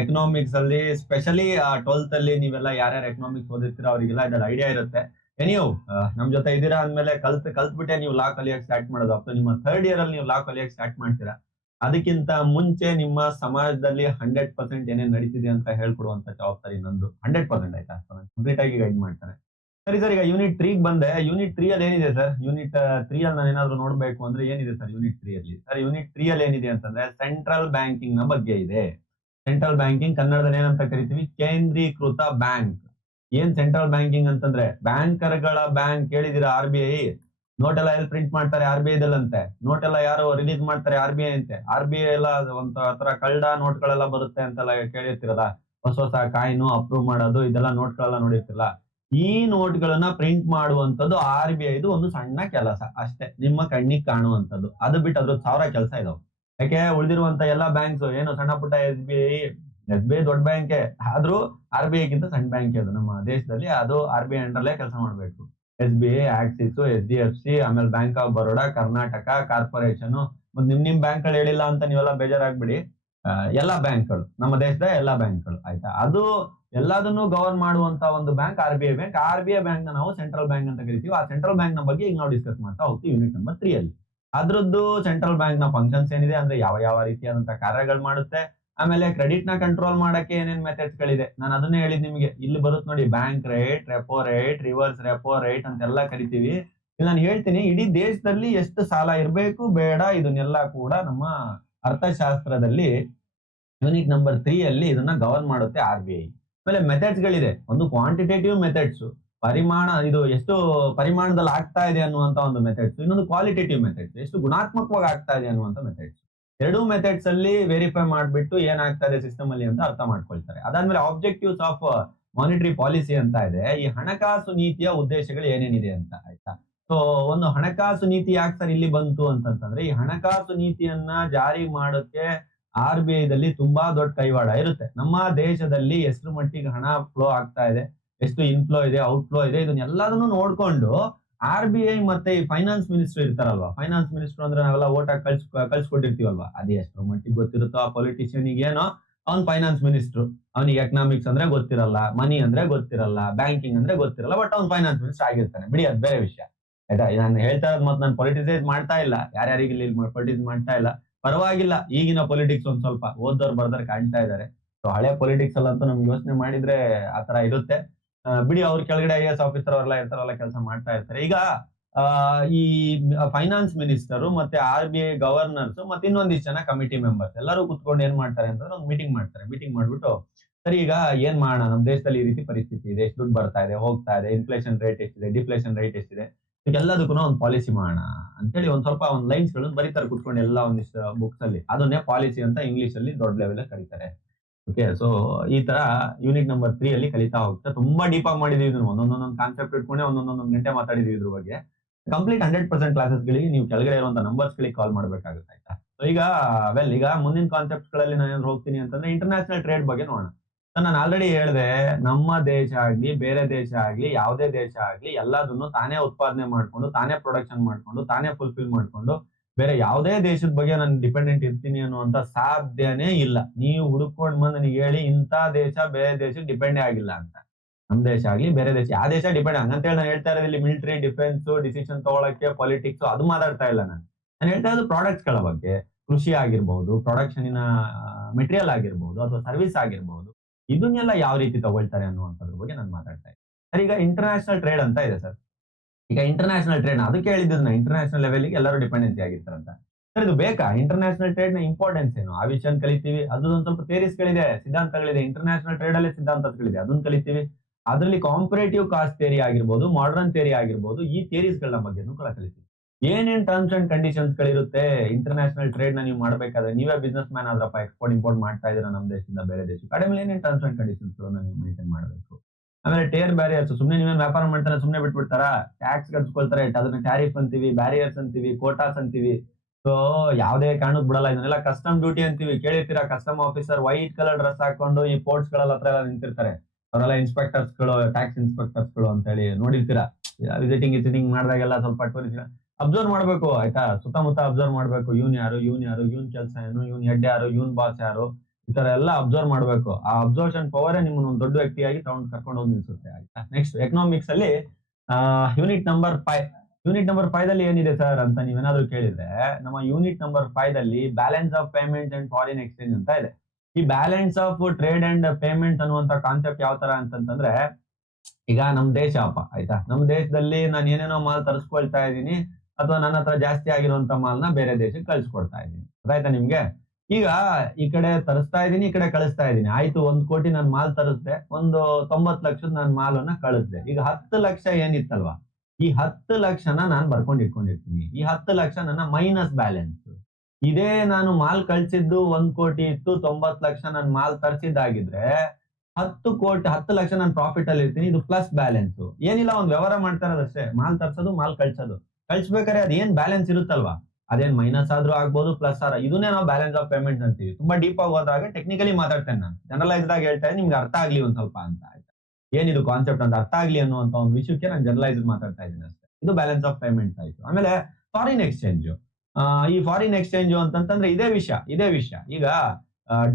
ಎಕನಾಮಿಕ್ಸ್ ಅಲ್ಲಿ ಸ್ಪೆಷಲಿ 12th ಅಲ್ಲಿ ನೀವೆಲ್ಲ ಯಾರ್ಯಾರು ಎಕನಾಮಿಕ್ಸ್ ಓದಿರ್ತೀರೋ ಅವರಿಗೆಲ್ಲ ಇದ್ರಲ್ಲಿ ಐಡಿಯಾ ಇರುತ್ತೆ. ನೀವು ನಮ್ ಜೊತೆ ಇದೀರಾ ಅಂದ್ಮೇಲೆ ಕಲ್ತ್ಬಿಟ್ಟೆ ನೀವು ಲಾ ಕಲಿಯಕ್ ಸ್ಟಾರ್ಟ್ ಮಾಡೋದು. ಅಥವಾ ನಿಮ್ಮ 3rd ಇಯರ್ ಅಲ್ಲಿ ನೀವು ಲಾ ಕಲಿಯಕ್ ಸ್ಟಾರ್ಟ್ ಮಾಡ್ತೀರಾ. ಅದಕ್ಕಿಂತ ಮುಂಚೆ ನಿಮ್ಮ ಸಮಾಜದಲ್ಲಿ 100% ಏನೇನ್ ನಡೀತಿದೆ ಅಂತ ಹೇಳ್ಕೊಡುವಂತ ಜವಾಬ್ದಾರಿ ನಂದು. 100% ಆಯ್ತಾ? ಕಂಪ್ಲೀಟ್ ಆಗಿ ಗೈಡ್ ಮಾಡ್ತಾರೆ. ಸರಿ ಸರ್, ಈಗ ಯೂನಿಟ್ 3 ಬಂದೆ. ಯೂನಿಟ್ 3 ಅಲ್ಲಿ ಏನಿದೆ ಸರ್? ಯೂನಿಟ್ 3 ಅಲ್ಲಿ ನಾನು ಏನಾದ್ರು ನೋಡ್ಬೇಕು ಅಂದ್ರೆ ಏನಿದೆ ಸರ್ ಯೂನಿಟ್ 3 ಅಲ್ಲಿ? ಸರ್ ಯೂನಿಟ್ 3 ಅಲ್ಲಿ ಏನಿದೆ ಅಂತಂದ್ರೆ ಸೆಂಟ್ರಲ್ ಬ್ಯಾಂಕಿಂಗ್ ನ ಬಗ್ಗೆ ಇದೆ. ಸೆಂಟ್ರಲ್ ಬ್ಯಾಂಕಿಂಗ್ ಕನ್ನಡದಲ್ಲಿ ಏನಂತ ಕರಿತೀವಿ? ಕೇಂದ್ರೀಕೃತ ಬ್ಯಾಂಕ್. ಏನ್ ಸೆಂಟ್ರಲ್ ಬ್ಯಾಂಕಿಂಗ್ ಅಂತಂದ್ರೆ ಬ್ಯಾಂಕರ್ ಗಳ ಬ್ಯಾಂಕ್. ಕೇಳಿದಿರಾ RBI? ನೋಟ್ ಎಲ್ಲ ಎಲ್ಲಿ ಪ್ರಿಂಟ್ ಮಾಡ್ತಾರೆ? RBI ದಲ್ಲಂತೆ. ನೋಟ್ ಎಲ್ಲ ಯಾರು ರಿಲೀಸ್ ಮಾಡ್ತಾರೆ? RBI ಅಂತೆ. RBI ಎಲ್ಲ ಒಂಥರ ಕಳ್ಳ ನೋಟ್ ಗಳೆಲ್ಲ ಬರುತ್ತೆ ಅಂತೆಲ್ಲ ಕೇಳಿರ್ತಿರಲ್ಲ. ಹೊಸ ಕಾಯಿನು ಅಪ್ರೂವ್ ಮಾಡೋದು, ಇದೆಲ್ಲ ನೋಟ್ ಗಳೆಲ್ಲ ನೋಡಿರ್ತಿರಲ್ಲ. ಈ ನೋಟ್ ಗಳನ್ನ ಪ್ರಿಂಟ್ ಮಾಡುವಂತದ್ದು RBI ಒಂದು ಸಣ್ಣ ಕೆಲಸ ಅಷ್ಟೇ, ನಿಮ್ಮ ಕಣ್ಣಿಗೆ ಕಾಣುವಂತದ್ದು. ಅದು ಬಿಟ್ಟು ಅದ್ರ 1000 ಕೆಲಸ ಇದಾವೆ. ಯಾಕೆ? ಉಳಿದಿರುವಂತ ಎಲ್ಲಾ ಬ್ಯಾಂಕ್ಸ್ ಏನು ಸಣ್ಣ ಪುಟ್ಟ SBI ದೊಡ್ಡ ಬ್ಯಾಂಕೆ, ಆದ್ರೂ RBI ಗಿಂತ ಸಣ್ಣ ಬ್ಯಾಂಕ್ ಅದು ನಮ್ಮ ದೇಶದಲ್ಲಿ. ಅದು RBI ಅಂಡರ್ಲೇ ಕೆಲಸ ಮಾಡ್ಬೇಕು. SBI, ಆಕ್ಸಿಸ್, HDFC, ಆಮೇಲೆ bank of Baroda, Karnataka corporation. ನಿಮ್ ಬ್ಯಾಂಕ್ ಗಳು ಹೇಳಿಲ್ಲ ಅಂತ ನೀವೆಲ್ಲ ಬೇಜಾರಾಗ್ಬಿಡಿ. ಎಲ್ಲಾ ಬ್ಯಾಂಕ್ಗಳು, ನಮ್ಮ ದೇಶದ ಎಲ್ಲಾ ಬ್ಯಾಂಕ್ಗಳು ಆಯ್ತಾ. ಅದು ಎಲ್ಲದನ್ನು ಗವರ್ನ್ ಮಾಡುವಂತ ಒಂದು bank RBI bank. RBI bank ನ ನಾವು ಸೆಂಟ್ರಲ್ ಬ್ಯಾಂಕ್ ಅಂತ ಕರಿತೀವಿ. ಆ ಸೆಂಟ್ರಲ್ ಬ್ಯಾಂಕ್ ನ ಬಗ್ಗೆ ಈಗ ನಾವು ಡಿಸ್ಕಸ್ ಮಾಡ್ತಾ ಹೋಗ್ತೀವಿ ಯೂನಿಟ್ ನಂಬರ್ 3 ಅಲ್ಲಿ. ಅದ್ರದ್ದು ಸೆಂಟ್ರಲ್ ಬ್ಯಾಂಕ್ ನ ಫಂಕ್ಷನ್ಸ್ ಏನಿದೆ, ಅಂದ್ರೆ ಯಾವ ಯಾವ ರೀತಿಯಾದಂತಹ ಕಾರ್ಯಗಳು ಮಾಡುತ್ತೆ, ಆಮೇಲೆ ಕ್ರೆಡಿಟ್ ನ ಕಂಟ್ರೋಲ್ ಮಾಡಕ್ಕೆ ಏನೇನ್ ಮೆಥಡ್ಸ್ ಗಳಿದೆ, ನಾನು ಅದನ್ನೇ ಹೇಳಿದ್ ನಿಮಗೆ. ಇಲ್ಲಿ ಬರುತ್ತೆ ನೋಡಿ, bank rate, repo rate, reverse repo rate ಅಂತೆಲ್ಲ ಕರಿತೀವಿ. ಇಲ್ಲಿ ನಾನು ಹೇಳ್ತೀನಿ, ಇಡೀ ದೇಶದಲ್ಲಿ ಎಷ್ಟು ಸಾಲ ಇರಬೇಕು ಬೇಡ ಇದನ್ನೆಲ್ಲ ಕೂಡ ನಮ್ಮ ಅರ್ಥಶಾಸ್ತ್ರದಲ್ಲಿ ಯೂನಿಟ್ ನಂಬರ್ 3 ಅಲ್ಲಿ ಇದನ್ನ ಗವರ್ನ್ ಮಾಡುತ್ತೆ RBI. ಆಮೇಲೆ ಮೆಥಡ್ಸ್ ಗಳಿದೆ. ಒಂದು ಕ್ವಾಂಟಿಟೇಟಿವ್ ಮೆಥಡ್ಸ್, ಪರಿಮಾಣ, ಇದು ಎಷ್ಟು ಪರಿಮಾಣದಲ್ಲಿ ಆಗ್ತಾ ಇದೆ ಅನ್ನುವಂತ ಒಂದು ಮೆಥಡ್ಸ್. ಇನ್ನೊಂದು ಕ್ವಾಲಿಟೇಟಿವ್ ಮೆಥಡ್ಸ್, ಎಷ್ಟು ಗುಣಾತ್ಮಕವಾಗಿ ಆಗ್ತಾ ಇದೆ ಅನ್ನುವಂತ ಮೆಥಡ್ಸ್. ಎರಡೂ ಮೆಥಡ್ಸ್ ಅಲ್ಲಿ ವೆರಿಫೈ ಮಾಡ್ಬಿಟ್ಟು ಏನಾಗ್ತಾ ಇದೆ ಸಿಸ್ಟಮ್ ಅಲ್ಲಿ ಅಂತ ಅರ್ಥ ಮಾಡ್ಕೊಳ್ತಾರೆ. ಅದಾದ್ಮೇಲೆ ಆಬ್ಜೆಕ್ಟಿವ್ಸ್ ಆಫ್ ಮಾನಿಟರಿ ಪಾಲಿಸಿ ಅಂತ ಇದೆ. ಈ ಹಣಕಾಸು ನೀತಿಯ ಉದ್ದೇಶಗಳು ಏನೇನಿದೆ ಅಂತ ಆಯ್ತಾ. ಸೊ ಒಂದು ಹಣಕಾಸು ನೀತಿ ಯಾಕೆ ಸರ್ ಇಲ್ಲಿ ಬಂತು ಅಂತಂತಂದ್ರೆ, ಈ ಹಣಕಾಸು ನೀತಿಯನ್ನ ಜಾರಿ ಮಾಡೋಕೆ RBI ದಲ್ಲಿ ತುಂಬಾ ದೊಡ್ಡ ಕೈವಾಡ ಇರುತ್ತೆ. ನಮ್ಮ ದೇಶದಲ್ಲಿ ಎಷ್ಟು ಮಟ್ಟಿಗೆ ಹಣ ಫ್ಲೋ ಆಗ್ತಾ ಇದೆ, ಎಷ್ಟು ಇನ್ಫ್ಲೋ ಇದೆ, ಔಟ್ಫ್ಲೋ ಇದೆ, ಇದನ್ನೆಲ್ಲದನ್ನು ನೋಡ್ಕೊಂಡು RBI ಮತ್ತೆ ಈ ಫೈನಾನ್ಸ್ ಮಿನಿಸ್ಟರ್ ಇರ್ತಾರಲ್ವಾ, ಫೈನಾನ್ಸ್ ಮಿನಿಸ್ಟರ್ ಅಂದ್ರೆ ನಾವೆಲ್ಲ ಓಟ್ ಹಾಕಿ ಕಳ್ಸಿಕೊಟ್ಟಿರ್ತೀವಲ್ವಾ, ಅದೇ ಎಷ್ಟು ಮಟ್ಟಿಗೆ ಗೊತ್ತಿರುತ್ತೋ ಆ ಪೊಲಿಟಿಷಿಯನ್ ಏನೋ, ಅವ್ನ್ ಫೈನಾನ್ಸ್ ಮಿನಿಸ್ಟರ್, ಅವನಿಗೆ ಎಕನಾಮಿಕ್ಸ್ ಅಂದ್ರೆ ಗೊತ್ತಿರಲ್ಲ, ಮನಿ ಅಂದ್ರೆ ಗೊತ್ತಿರಲ್ಲ, ಬ್ಯಾಂಕಿಂಗ್ ಅಂದ್ರೆ ಗೊತ್ತಿರಲ್ಲ, ಬಟ್ ಅವ್ನ್ ಫೈನಾನ್ಸ್ ಮಿನಿಸ್ಟರ್ ಆಗಿರ್ತಾನೆ. ಬಿಡಿ, ಅದು ಬೇರೆ ವಿಷಯ ಆಯ್ತಾ. ನಾನು ಹೇಳ್ತಾ ಇರೋದು ಮತ್ತೆ ನಾನು ಪೊಲಿಟಿಸೈಸ್ ಮಾಡ್ತಾ ಇಲ್ಲ, ಯಾರ್ಯಾರಿಗೆ ಇಲ್ಲಿ ಪೊಲಿಟಿಕ್ಸ್ ಮಾಡ್ತಾ ಇಲ್ಲ, ಪರವಾಗಿಲ್ಲ. ಈಗಿನ ಪೊಲಿಟಿಕ್ಸ್ ಒಂದ್ ಸ್ವಲ್ಪ ಓದೋರ್ ಬರ್ದರ್ ಕಾಣ್ತಾ ಇದಾರೆ. ಸೊ ಹಳೆ ಪೊಲಿಟಿಕ್ಸ್ ಅಲ್ಲಂತೂ ನಮ್ಗೆ ಯೋಚನೆ ಮಾಡಿದ್ರೆ ಆತರ ಇರುತ್ತೆ. ಬಿಡಿ, ಅವ್ರ ಕೆಳಗಡೆ IAS ಆಫೀಸರ್ ಅವರೆಲ್ಲ ಇರ್ತಾರಲ್ಲ, ಕೆಲಸ ಮಾಡ್ತಾ ಇರ್ತಾರೆ. ಈಗ ಈ ಫೈನಾನ್ಸ್ ಮಿನಿಸ್ಟರ್ ಮತ್ತೆ RBI ಗವರ್ನರ್ಸ್ ಮತ್ತೆ ಇನ್ನೊಂದಿಷ್ಟು ಜನ ಕಮಿಟಿ ಮೆಂಬರ್ಸ್ ಎಲ್ಲರೂ ಕುತ್ಕೊಂಡು ಏನ್ ಮಾಡ್ತಾರೆ ಅಂತಂದ್ರೆ ಒಂದು ಮೀಟಿಂಗ್ ಮಾಡ್ತಾರೆ. ಮೀಟಿಂಗ್ ಮಾಡ್ಬಿಟ್ಟು, ಸರಿ ಈಗ ಏನ್ ಮಾಡೋಣ, ನಮ್ ದೇಶದಲ್ಲಿ ಈ ರೀತಿ ಪರಿಸ್ಥಿತಿ ಇದೆ, ಎಷ್ಟು ದುಡ್ಡು ಬರ್ತಾ ಇದೆ, ಹೋಗ್ತಾ ಇದೆ, ಇನ್ಫ್ಲೇಷನ್ ರೇಟ್ ಎಷ್ಟಿದೆ, ಡಿಫ್ಲೇಷನ್ ರೇಟ್ ಎಷ್ಟಿದೆ, ಇದೆಲ್ಲದಕ್ಕೂ ಒಂದು ಪಾಲಿಸಿ ಮಾಡೋಣ ಅಂತೇಳಿ ಒಂದ್ ಸ್ವಲ್ಪ ಒಂದು ಲೈನ್ಸ್ ಗಳನ್ನು ಬರೀತಾರೆ ಕುತ್ಕೊಂಡು ಎಲ್ಲ ಒಂದಿಷ್ಟು ಬುಕ್ಸ್ ಅಲ್ಲಿ. ಅದನ್ನೇ ಪಾಲಿಸಿ ಅಂತ ಇಂಗ್ಲಿಷ್ ಅಲ್ಲಿ ದೊಡ್ಡ ಲೆವೆಲ್ ಕರೀತಾರೆ. ಓಕೆ, ಸೊ ಈ ತರ ಯೂನಿಟ್ ನಂಬರ್ 3 ಅಲ್ಲಿ ಕಲಿತಾ ಹೋಗ್ತಾ ತುಂಬಾ ಡೀಪ್ ಆಗಿ ಮಾಡಿದೀವಿ. ಇದನ್ನು ಒಂದೊಂದೊಂದು ಕಾನ್ಸೆಪ್ಟ್ ಇಟ್ಕೊಂಡೆ ಒಂದೊಂದೊಂದು ಗಂಟೆ ಮಾತಾಡಿದೀವಿ ಇದ್ರ ಬಗ್ಗೆ. ಕಂಪ್ಲೀಟ್ 100% ಕ್ಲಾಸಸ್ ಗಳಿಗೆ ನೀವು ಕೆಳಗಡೆ ಇರುವಂತ ನಂಬರ್ಸ್ ಗಳಿಗೆ ಕಾಲ್ ಮಾಡ್ಬೇಕಾಗುತ್ತೆ ಆಯ್ತಾ. ಸೊ ಈಗ ಮುಂದಿನ ಕಾನ್ಸೆಪ್ಟ್ ಗಳಲ್ಲಿ ನಾನು ಏನಾದ್ರು ಹೋಗ್ತೀನಿ ಅಂತಂದ್ರೆ ಇಂಟರ್ನ್ಯಾಷನಲ್ ಟ್ರೇಡ್ ಬಗ್ಗೆ ನೋಡೋಣ. ನಾನು ಆಲ್ರೆಡಿ ಹೇಳಿದೆ, ನಮ್ಮ ದೇಶ ಆಗ್ಲಿ ಬೇರೆ ದೇಶ ಆಗ್ಲಿ ಯಾವುದೇ ದೇಶ ಆಗ್ಲಿ ಎಲ್ಲದನ್ನು ತಾನೇ ಉತ್ಪಾದನೆ ಮಾಡ್ಕೊಂಡು, ತಾನೇ ಪ್ರೊಡಕ್ಷನ್ ಮಾಡ್ಕೊಂಡು, ತಾನೇ ಫುಲ್ಫಿಲ್ ಮಾಡ್ಕೊಂಡು ಬೇರೆ ಯಾವುದೇ ದೇಶದ ಬಗ್ಗೆ ನಾನು ಡಿಪೆಂಡೆಂಟ್ ಇರ್ತೀನಿ ಅನ್ನುವಂತ ಸಾಧ್ಯನೇ ಇಲ್ಲ. ನೀವು ಹುಡುಕೊಂಡು ಬಂದು ನನಗೆ ಹೇಳಿ ಇಂಥ ದೇಶ ಬೇರೆ ದೇಶಕ್ಕೆ ಡಿಪೆಂಡೇ ಆಗಿಲ್ಲ ಅಂತ. ನಮ್ ದೇಶ ಆಗ್ಲಿ ಬೇರೆ ದೇಶ, ಯಾವ ದೇಶ ಡಿಪೆಂಡ್ ಹಂಗಂತೇಳಿ ನಾನು ಹೇಳ್ತಾ ಇರೋದು ಇಲ್ಲಿ ಮಿಲಿಟರಿ, ಡಿಫೆನ್ಸ್, ಡಿಸಿಷನ್ ತಗೊಳಕ್ಕೆ, ಪಾಲಿಟಿಕ್ಸ್ ಅದು ಮಾತಾಡ್ತಾ ಇಲ್ಲ ನಾನು ಹೇಳ್ತಾ ಇರೋದು ಪ್ರಾಡಕ್ಟ್ಸ್ ಗಳ ಬಗ್ಗೆ. ಕೃಷಿ ಆಗಿರ್ಬಹುದು, ಪ್ರೊಡಕ್ಷನ್ ಮೆಟೀರಿಯಲ್ ಆಗಿರ್ಬಹುದು, ಅಥವಾ ಸರ್ವಿಸ್ ಆಗಿರ್ಬಹುದು, ಇದನ್ನೆಲ್ಲ ಯಾವ ರೀತಿ ತಗೊಳ್ತಾರೆ ಅನ್ನುವಂಥದ್ರ ಬಗ್ಗೆ ನಾನು ಮಾತಾಡ್ತಾ ಇದ್ದೀನಿ ಸರ್. ಈಗ ಇಂಟರ್ನ್ಯಾಷನಲ್ ಟ್ರೇಡ್ ಅಂತ ಇದೆ ಸರ್. ಈಗ ಇಂಟರ್ನ್ಯಾಷನಲ್ ಟ್ರೇಡ್ ಅದಕ್ಕೆ ಹೇಳಿದ್ದನ್ನ ಇಂಟರ್ನ್ಯಾಷನಲ್ ಲೆವೆಲ್ಗೆ ಎಲ್ಲರೂ ಡಿಪೆಂಡೆನ್ಸಿ ಆಗಿರ್ತಾರಂತ. ಸರ್ ಇದು ಬೇಕಾ? ಇಂಟರ್ನ್ಯಾಷನಲ್ ಟ್ರೇಡ್ ನ ಇಂಪಾರ್ಟೆನ್ಸ್ ಏನು, ಆ ವಿಷಯ ಕಲಿತೀವಿ. ಅದೊಂದು ಸ್ವಲ್ಪ ಥಿಯರೀಸ್ಗಳಿದೆ, ಸಿದ್ಧಾಂತಗಳಿದೆ. ಇಂಟರ್ನ್ಯಾಷನಲ್ ಟ್ರೇಡ್ ಅಲ್ಲಿ ಸಿದ್ಧಾಂತಗಳಿದೆ, ಅದನ್ನ ಕಲಿತೀವಿ. ಅದರಲ್ಲಿ ಕಾಂಪರೇಟಿವ್ ಕಾಸ್ಟ್ ಥಿಯರಿ ಆಗಿರ್ಬೋದು, ಮಾಡರ್ನ್ ಥಿಯರಿ ಆಗಿರ್ಬೋದು, ಈ ಥಿಯರೀಸ್ ಗಳ ಬಗ್ಗೆನೂ ಕೂಡ ಕಲಿತೀವಿ. ಏನೇನ್ ಟರ್ಮ್ಸ್ ಅಂಡ್ ಕಂಡೀಷನ್ಸ್ ಗಳಿರುತ್ತೆ ಇಂಟರ್ನ್ಯಾಷನಲ್ ಟ್ರೇಡ್ ನ ನೀವು ಮಾಡ್ಬೇಕಾದ್ರೆ. ನೀವೇ ಬಿಸ್ನೆಸ್ ಮ್ಯಾನ್ ಆದ್ರಪ್ಪ, ಎಕ್ಸ್ಪೋರ್ಟ್ ಇಂಪೋರ್ಟ್ ಮಾಡ್ತಾ ಇದ್ದೀರಾ ನಮ್ಮ ದೇಶದಿಂದ ಬೇರೆ ದೇಶಕ್ಕೆ, ಕಡಿಮೆ ಏನೇನ್ ಟರ್ಮ್ಸ್ ಅಂಡ್ ಕಂಡೀಷನ್ಸ್ ಗಳನ್ನ ನೀವು ಮೇಂಟೈನ್ ಮಾಡಬೇಕು. ಆಮೇಲೆ ಟೇರ್ ಬ್ಯಾರಿಯರ್ಸ್, ಸುಮ್ನೆ ನೀವೇನ್ ವ್ಯಾಪಾರ ಮಾಡ್ತಾರೆ ಸುಮ್ನೆ ಬಿಟ್ಬಿಡ್ತಾರ, ಟ್ಯಾಕ್ಸ್ ಕಟ್ಸ್ಕೊಳ್ತಾರೆ, ಅದನ್ನ ಟ್ಯಾರಿಫ್ ಅಂತೀವಿ, ಬ್ಯಾರಿಯರ್ಸ್ ಅಂತೀವಿ, ಕೋಟಾಸ್ ಅಂತೀವಿ. ಸೊ ಯಾವುದೇ ಕಾರಣಕ್ಕೆ ಬಿಡಲ್ಲ. ಇದನ್ನೆಲ್ಲ ಕಸ್ಟಮ್ ಡ್ಯೂಟಿ ಅಂತೀವಿ, ಕೇಳಿರ್ತೀರಾ. Custom officer white colour dress ಹಾಕೊಂಡು ಈ ಪೋರ್ಟ್ಸ್ ಗಳ ಹತ್ರ ಎಲ್ಲ ನಿಂತಿರ್ತಾರೆ. ಅವರೆಲ್ಲ ಇನ್ಸ್ಪೆಕ್ಟರ್ಸ್ ಗಳು, ಟ್ಯಾಕ್ಸ್ ಇನ್ಸ್ಪೆಕ್ಟರ್ಸ್ ಗಳು ಅಂತ ಹೇಳಿ ನೋಡಿರ್ತೀರಾ. ವಿಸಿಟಿಂಗ್ ಮಾಡಿದಾಗೆಲ್ಲ ಸ್ವಲ್ಪ ಅಬ್ಸರ್ವ್ ಮಾಡ್ಬೇಕು ಆಯ್ತಾ. ಸುತ್ತಮುತ್ತ ಅಬ್ಸರ್ವ್ ಮಾಡ್ಬೇಕು, ಇವನ್ ಯಾರು, ಇವನ್ ಕೆಲಸ ಏನು, ಇವನ್ ಹೆಡ್ ಯಾರು, ಇವನ್ ಬಾಸ್ ಯಾರು, ಈ ತರ ಎಲ್ಲ ಅಬ್ಸರ್ವ್ ಮಾಡ್ಬೇಕು. ಆ ಅಬ್ಸರ್ವೇಷನ್ ಪವರೇ ನಿಮ್ಮನ್ನ ಒಂದು ದೊಡ್ಡ ವ್ಯಕ್ತಿಯಾಗಿ ಕರ್ಕೊಂಡು ಹೋಗಿ ನಿಲ್ಸುತ್ತೆ ಆಯ್ತಾ. ನೆಕ್ಸ್ಟ್ ಎಕನಾಮಿಕ್ಸ್ ಅಲ್ಲಿ ಯೂನಿಟ್ ನಂಬರ್ 5 ದಲ್ಲಿ ಏನಿದೆ ಸರ್ ಅಂತ ನೀವೇನಾದ್ರೂ ಕೇಳಿದ್ರೆ, ನಮ್ಮ ಯೂನಿಟ್ ನಂಬರ್ 5 ದಲ್ಲಿ balance of payment and foreign exchange ಅಂತ ಇದೆ. ಈ balance of trade and payment ಅನ್ನುವಂತ ಕಾನ್ಸೆಪ್ಟ್ ಯಾವ ತರ ಅಂತಂದ್ರೆ, ಈಗ ನಮ್ ದೇಶ ಅಪ್ಪ ಆಯ್ತಾ, ನಮ್ ದೇಶದಲ್ಲಿ ನಾನು ಏನೇನೋ ಮಾಲ್ ತರಿಸ್ಕೊಳ್ತಾ ಇದ್ದೀನಿ, ಅಥವಾ ನನ್ನ ಹತ್ರ ಜಾಸ್ತಿ ಆಗಿರುವಂತ ಮಾಲ್ನ ಬೇರೆ ದೇಶಕ್ಕೆ ಕಳ್ಸಿಕೊಡ್ತಾ ಇದ್ದೀನಿ. ಆಯ್ತಾ ನಿಮ್ಗೆ. ಈಗ ಈ ಕಡೆ ತರಿಸ್ತಾ ಇದ್ದೀನಿ, ಈ ಕಡೆ ಕಳಿಸ್ತಾ ಇದ್ದೀನಿ. ಆಯ್ತು, 1 ಕೋಟಿ ನಾನು ಮಾಲ್ ತರಿಸ್ದೆ, ಒಂದು 90 ಲಕ್ಷದ ನಾನು ಮಾಲನ್ನ ಕಳಿಸ್ದೆ. ಈಗ 10 ಲಕ್ಷ ಏನಿತ್ತಲ್ವಾ, ಈ 10 ಲಕ್ಷನ ನಾನು ಬರ್ಕೊಂಡು ಇಟ್ಕೊಂಡಿರ್ತೀನಿ. ಈ 10 ಲಕ್ಷ ನನ್ನ ಮೈನಸ್ ಬ್ಯಾಲೆನ್ಸ್. ಇದೇ ನಾನು ಮಾಲ್ ಕಳ್ಸಿದ್ದು 1 ಕೋಟಿ ಇತ್ತು, 90 ಲಕ್ಷ ನಾನು ಮಾಲ್ ತರಿಸಿದ್ದಾಗಿದ್ರೆ 10 ಲಕ್ಷ ನಾನು ಪ್ರಾಫಿಟ್ ಅಲ್ಲಿ ಇರ್ತೀನಿ. ಇದು ಪ್ಲಸ್ ಬ್ಯಾಲೆನ್ಸ್. ಏನಿಲ್ಲ, ಒಂದು ವ್ಯವಹಾರ ಮಾಡ್ತಾ ಇರೋದಷ್ಟೇ. ಮಾಲ್ ತರ್ಸೋದು, ಮಾಲ್ ಕಳ್ಸ್ಬೇಕಾದ್ರೆ ಅದೇನ್ ಬ್ಯಾಲೆನ್ಸ್ ಇರುತ್ತಲ್ವಾ, ಅದೇನ್ ಮೈನಸ್ ಆದ್ರೂ ಆಗ್ಬೋದು, ಪ್ಲಸ್ ಇದನ್ನೇ ನಾವು ಬ್ಯಾಲೆನ್ಸ್ ಆಫ್ ಪೇಮೆಂಟ್ ಅಂತೀವಿ. ತುಂಬಾ ಡೀಪ್ ಆಗಿ ಹೋದಾಗ ಟೆಕ್ನಿಕಲಿ ಮಾತಾಡ್ತೇನೆ ನಾನು, ಜನರಲೈಸ್ಡ್ ಆಗಿ ಹೇಳ್ತಾ ಇದ್ದೀನಿ, ನಿಮ್ಗೆ ಅರ್ಥ ಆಗ್ಲಿ ಒಂದ್ ಸ್ವಲ್ಪ ಅಂತ ಆಯ್ತಾ. ಏನಿದು ಕಾನ್ಸೆಪ್ಟ್ ಅಂತ ಅರ್ಥ ಆಗ್ಲಿ ಅನ್ನುವಂತ ಒಂದು ವಿಷಯಕ್ಕೆ ನಾನು ಜನರಲೈಸ್ಡ್ ಮಾತಾಡ್ತಾ ಇದ್ದೀನಿ ಅಷ್ಟೇ. ಇದು ಬ್ಯಾಲೆನ್ಸ್ ಆಫ್ ಪೇಮೆಂಟ್ ಆಯ್ತು. ಆಮೇಲೆ ಫಾರಿನ್ ಎಕ್ಸ್ಚೇಂಜ್. ಈ ಫಾರಿನ್ ಎಕ್ಸ್ಚೇಂಜ್ ಅಂತಂದ್ರೆ ಇದೇ ವಿಷಯ. ಈಗ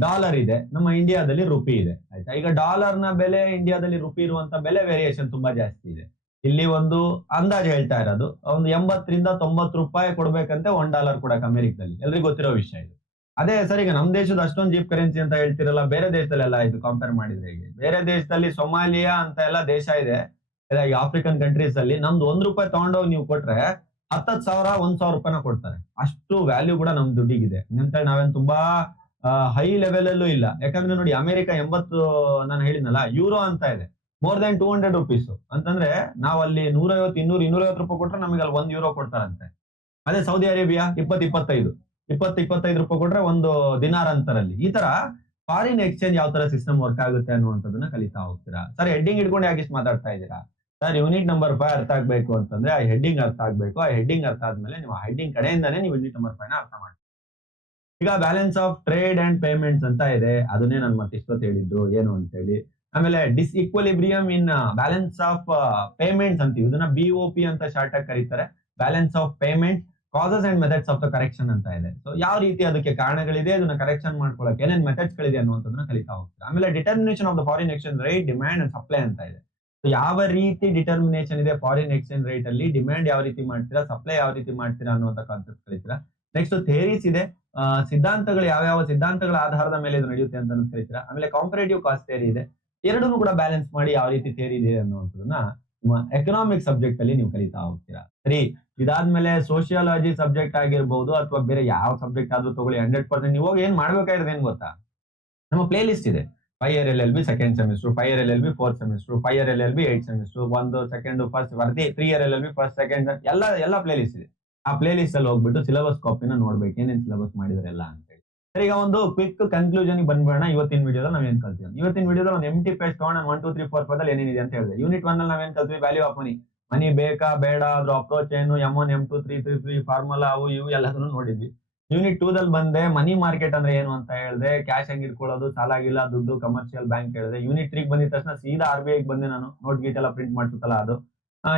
ಡಾಲರ್ ಇದೆ, ನಮ್ಮ ಇಂಡಿಯಾದಲ್ಲಿ ರುಪಿ ಇದೆ ಆಯ್ತಾ. ಈಗ ಡಾಲರ್ ನ ಬೆಲೆ ಇಂಡಿಯಾದಲ್ಲಿ ರುಪಿ ಇರುವಂತ ಬೆಲೆ ವೇರಿಯೇಷನ್ ತುಂಬಾ ಜಾಸ್ತಿ ಇದೆ. ಇಲ್ಲಿ ಒಂದು ಅಂದಾಜು ಹೇಳ್ತಾ ಇರೋದು ಒಂದು 80 ರಿಂದ 90 ರೂಪಾಯಿ ಕೊಡ್ಬೇಕಂತೆ $1 ಕೊಡಕ್ ಅಮೆರಿಕದಲ್ಲಿ, ಎಲ್ರಿಗೂ ಗೊತ್ತಿರೋ ವಿಷಯ ಇದು. ಅದೇ ಸರ್, ಈಗ ನಮ್ ದೇಶದ ಅಷ್ಟೊಂದು ಚೀಪ್ ಕರೆನ್ಸಿ ಅಂತ ಹೇಳ್ತಿರಲ್ಲ, ಬೇರೆ ದೇಶದಲ್ಲೆಲ್ಲ ಇದು ಕಂಪೇರ್ ಮಾಡಿದ್ರೆ ಹೇಗೆ? ಬೇರೆ ದೇಶದಲ್ಲಿ ಸೊಮಾಲಿಯಾ ಅಂತ ಎಲ್ಲ ದೇಶ ಇದೆ, ಈ ಆಫ್ರಿಕನ್ ಕಂಟ್ರೀಸ್ ಅಲ್ಲಿ ನಮ್ದು $1 ತಗೊಂಡೋಗಿ ನೀವು ಕೊಟ್ರೆ 10,000 1,000 ರೂಪಾಯಿನ ಕೊಡ್ತಾರೆ. ಅಷ್ಟು ವ್ಯಾಲ್ಯೂ ಕೂಡ ನಮ್ ದುಡ್ಡಿಗಿದೆ ಅಂತ. ನಾವೇನ್ ತುಂಬಾ ಹೈ ಲೆವೆಲ್ ಅಲ್ಲೂ ಇಲ್ಲ. ಯಾಕಂದ್ರೆ ನೋಡಿ, ಅಮೆರಿಕ 80, ನಾನು ಹೇಳಿದ್ನಲ್ಲ, ಯೂರೋ ಅಂತ ಇದೆ, ಮೋರ್ ದನ್ 200 ರುಪೀಸ್ ಅಂತಂದ್ರೆ ನಾವು ಅಲ್ಲಿ 150, 200, 250 ರೂಪಾಯಿ ಕೊಟ್ರೆ ನಮಗೆ ಅಲ್ಲಿ €1 ಕೊಡ್ತಾರಂತೆ. ಅದೇ ಸೌದಿ ಅರೇಬಿಯಾ 25 ರೂಪಾಯಿ ಕೊಟ್ರೆ ಒಂದು ದಿನಾರ್ ಅಂತಾರಲ್ಲಿ. ಈ ತರ ಫಾರಿನ್ ಎಕ್ಸ್ಚೇಂಜ್ ಯಾವ ತರ ಸಿಸ್ಟಮ್ ವರ್ಕ್ ಆಗುತ್ತೆ ಅನ್ನುವಂಥದ್ದನ್ನ ಕಲಿತಾ ಹೋಗ್ತೀರಾ. ಸರ್, ಹೆಡ್ಡಿಂಗ್ ಇಟ್ಕೊಂಡು ಯಾಕೆ ಇಷ್ಟು ಮಾತಾಡ್ತಾ ಇದ್ದೀರಾ? ಸರ್, ಯೂನಿಟ್ ನಂಬರ್ 5 ಅರ್ಥ ಆಗ್ಬೇಕು ಅಂತಂದ್ರೆ ಆ ಹೆಡ್ಡಿಂಗ್ ಅರ್ಥ ಆಗ್ಬೇಕು. ಆ ಹೆಡ್ಡಿಂಗ್ ಅರ್ಥ ಆದ್ಮೇಲೆ ನೀವು ಆ ಹೆಡ್ಡಿಂಗ್ ಕಡೆಯಿಂದಾನೇ ನೀವು ಯೂನಿಟ್ ನಂಬರ್ 5 ನ ಅರ್ಥ ಮಾಡಿ. ಈಗ balance of trade and payments ಅಂತ ಇದೆ, ಅದನ್ನೇ ನಾನು ಮತ್ತೆ ಇಷ್ಟೊತ್ತು ಹೇಳಿದ್ದು ಏನು ಅಂತ ಹೇಳಿ. ಆಮೇಲೆ ಡಿಸ್ಇಕ್ವಲಿಬ್ರಿಯಂ ಇನ್ ಬ್ಯಾಲೆನ್ಸ್ ಆಫ್ ಪೇಮೆಂಟ್ಸ್ ಅಂತೀವಿ, ಇದನ್ನ BOP ಅಂತ ಶಾರ್ಟ್ ಆಗಿ ಕರೀತಾರೆ. Balance of payment causes and methods of the correction ಅಂತ ಇದೆ. ಸೊ ಯಾವ ರೀತಿ ಅದಕ್ಕೆ ಕಾರಣಗಳಿದೆ, ಅದನ್ನ ಕರೆಕ್ಷನ್ ಮಾಡ್ಕೊಳ್ಳೋಕೆ ಏನೇನ್ ಮೆಥಡ್ಸ್ ಗಳಿದೆ ಅನ್ನುವಂಥದ್ದನ್ನ ಕಲಿತಾ ಹೋಗ್ತಾರೆ. ಆಮೇಲೆ determination of the foreign exchange rate, demand and supply ಅಂತ ಇದೆ. ಸೊ ಯಾವ ರೀತಿ ಡಿಟರ್ಮಿನೇಷನ್ ಇದೆ ಫಾರಿನ್ ಎಕ್ಸ್ಚೇಂಜ್ ರೇಟ್ ಅಲ್ಲಿ, ಡಿಮ್ಯಾಂಡ್ ಯಾವ ರೀತಿ ಮಾಡ್ತೀರಾ, ಸಪ್ಲೈ ಯಾವ ರೀತಿ ಮಾಡ್ತೀರಾ ಅನ್ನುವಂಥ ಕಾನ್ಸೆಪ್ಟ್ ಕಲಿತೀರಾ. ನೆಕ್ಸ್ಟ್ ಥಿಯರೀಸ್ ಇದೆ, ಸಿದ್ಧಾಂತಗಳು ಯಾವ್ಯಾವ ಸಿದ್ಧಾಂತಗಳ ಆಧಾರದ ಮೇಲೆ ಇದು ನಡೆಯುತ್ತೆ ಅಂತ ಕಲಿತೀರಾ. ಆಮೇಲೆ ಕಾಂಪರೇಟಿವ್ ಕಾಸ್ಟ್ ಥಿಯರಿ ಇದೆ. ಎರಡನ್ನೂ ಕೂಡ ಬ್ಯಾಲೆನ್ಸ್ ಮಾಡಿ ಯಾವ ರೀತಿ ಥಿಯರಿ ಇದೆ ಅನ್ನುವಂಥದ್ದನ್ನ ನಿಮ್ಮ ಎಕನಾಮಿಕ್ ಸಬ್ಜೆಕ್ಟ್ ಅಲ್ಲಿ ನೀವು ಕಲಿತಾ ಹೋಗ್ತೀರಾ. ಸರಿ, ಇದಾದ್ಮೇಲೆ ಸೋಷಿಯಾಲಜಿ ಸಬ್ಜೆಕ್ಟ್ ಆಗಿರ್ಬಹುದು ಅಥವಾ ಬೇರೆ ಯಾವ ಸಬ್ಜೆಕ್ಟ್ ಆದ್ರೂ ತಗೊಳ್ಳಿ, 100% ನೀವು ಹೋಗಿ ಏನ್ ಮಾಡ್ಬೇಕಾಗಿರೋದು ಏನ್ ಗೊತ್ತಾ, ನಮ್ಮ ಪ್ಲೇ ಲಿಸ್ಟ್ ಇದೆ. 5 year LLB second semester, 5 year LLB fourth semester, 5 year LLB 8th semester, ಒಂದು ಸೆಕೆಂಡ್ ಫಸ್ಟ್ ವರದಿ, 3 year LLB ಫಸ್ಟ್ ಸೆಕೆಂಡ್, ಎಲ್ಲ ಪ್ಲೇ ಲಿಸ್ಟ್ ಇದೆ. ಆ ಪ್ಲೇ ಲಿಸ್ಟ್ ಅಲ್ಲಿ ಹೋಗ್ಬಿಟ್ಟು ಸಿಲೆಬಸ್ ಕಾಪಿನ ನೋಡ್ಬೇಕು, ಏನೇನ್ ಸಿಲೆಬಸ್ ಮಾಡಿದ್ರೆ ಎಲ್ಲ ಅಂತ ಹೇಳಿ. ಸರಿ, ಈಗ ಒಂದು ಕ್ವಿಕ್ ಕನ್ಕ್ಲೂಷನ್ ಬಂದ್ಬೇಡ. ಇವತ್ತಿನ ವಿಡಿಯೋದಲ್ಲಿ ನಾವೇನ್ ಕಲ್ತೀವಿ, ಇವತ್ತಿನ ವಿಡಿಯೋದಲ್ಲಿ ಒಂದು ಎಂಟಿ ಪೇಜ್ ತಗೊಂಡು 1 2 3 4 5 ಅಲ್ಲಿ ಏನೇನಿದೆ ಅಂತ ಹೇಳಿದೆ. ಯೂನಿಟ್ 1 ಅಲ್ಲಿ ನಾವೇನ್ ಕಲ್ತೀವಿ, ವ್ಯಾಲ್ಯೂ ಆಫ್ ಮನಿ, ಮನಿ ಬೇಕಾ ಬೇಡ, ಅದ್ರ ಅಪ್ರೋಚ್ ಏನು, M1 M2 3 ಫಾರ್ಮುಲಾ ಅವು ಇವು ಎಲ್ಲದನ್ನು ನೋಡಿದ್ವಿ. ಯೂನಿಟ್ 2 ದಲ್ಲಿ ಬಂದೆ, ಮನಿ ಮಾರ್ಕೆಟ್ ಅಂದ್ರೆ ಏನು ಅಂತ ಹೇಳಿದೆ, ಕ್ಯಾಶ್ ಹೆಂಗ್ ಇಟ್ಕೊಳ್ಳೋದು, ಸಾಲಾಗಿಲ್ಲ ದುಡ್ಡು, ಕಮರ್ಷಿಯಲ್ ಬ್ಯಾಂಕ್ ಹೇಳಿದೆ. ಯೂನಿಟ್ 3 ಬಂದಿದ ತಕ್ಷಣ ಸೀದಾ RBI ಬಂದೆ ನಾನು, ನೋಟ್ ಗೀಟ್ ಎಲ್ಲ ಪ್ರಿಂಟ್ ಮಾಡ್ಸುತ್ತಲ್ಲ ಅದು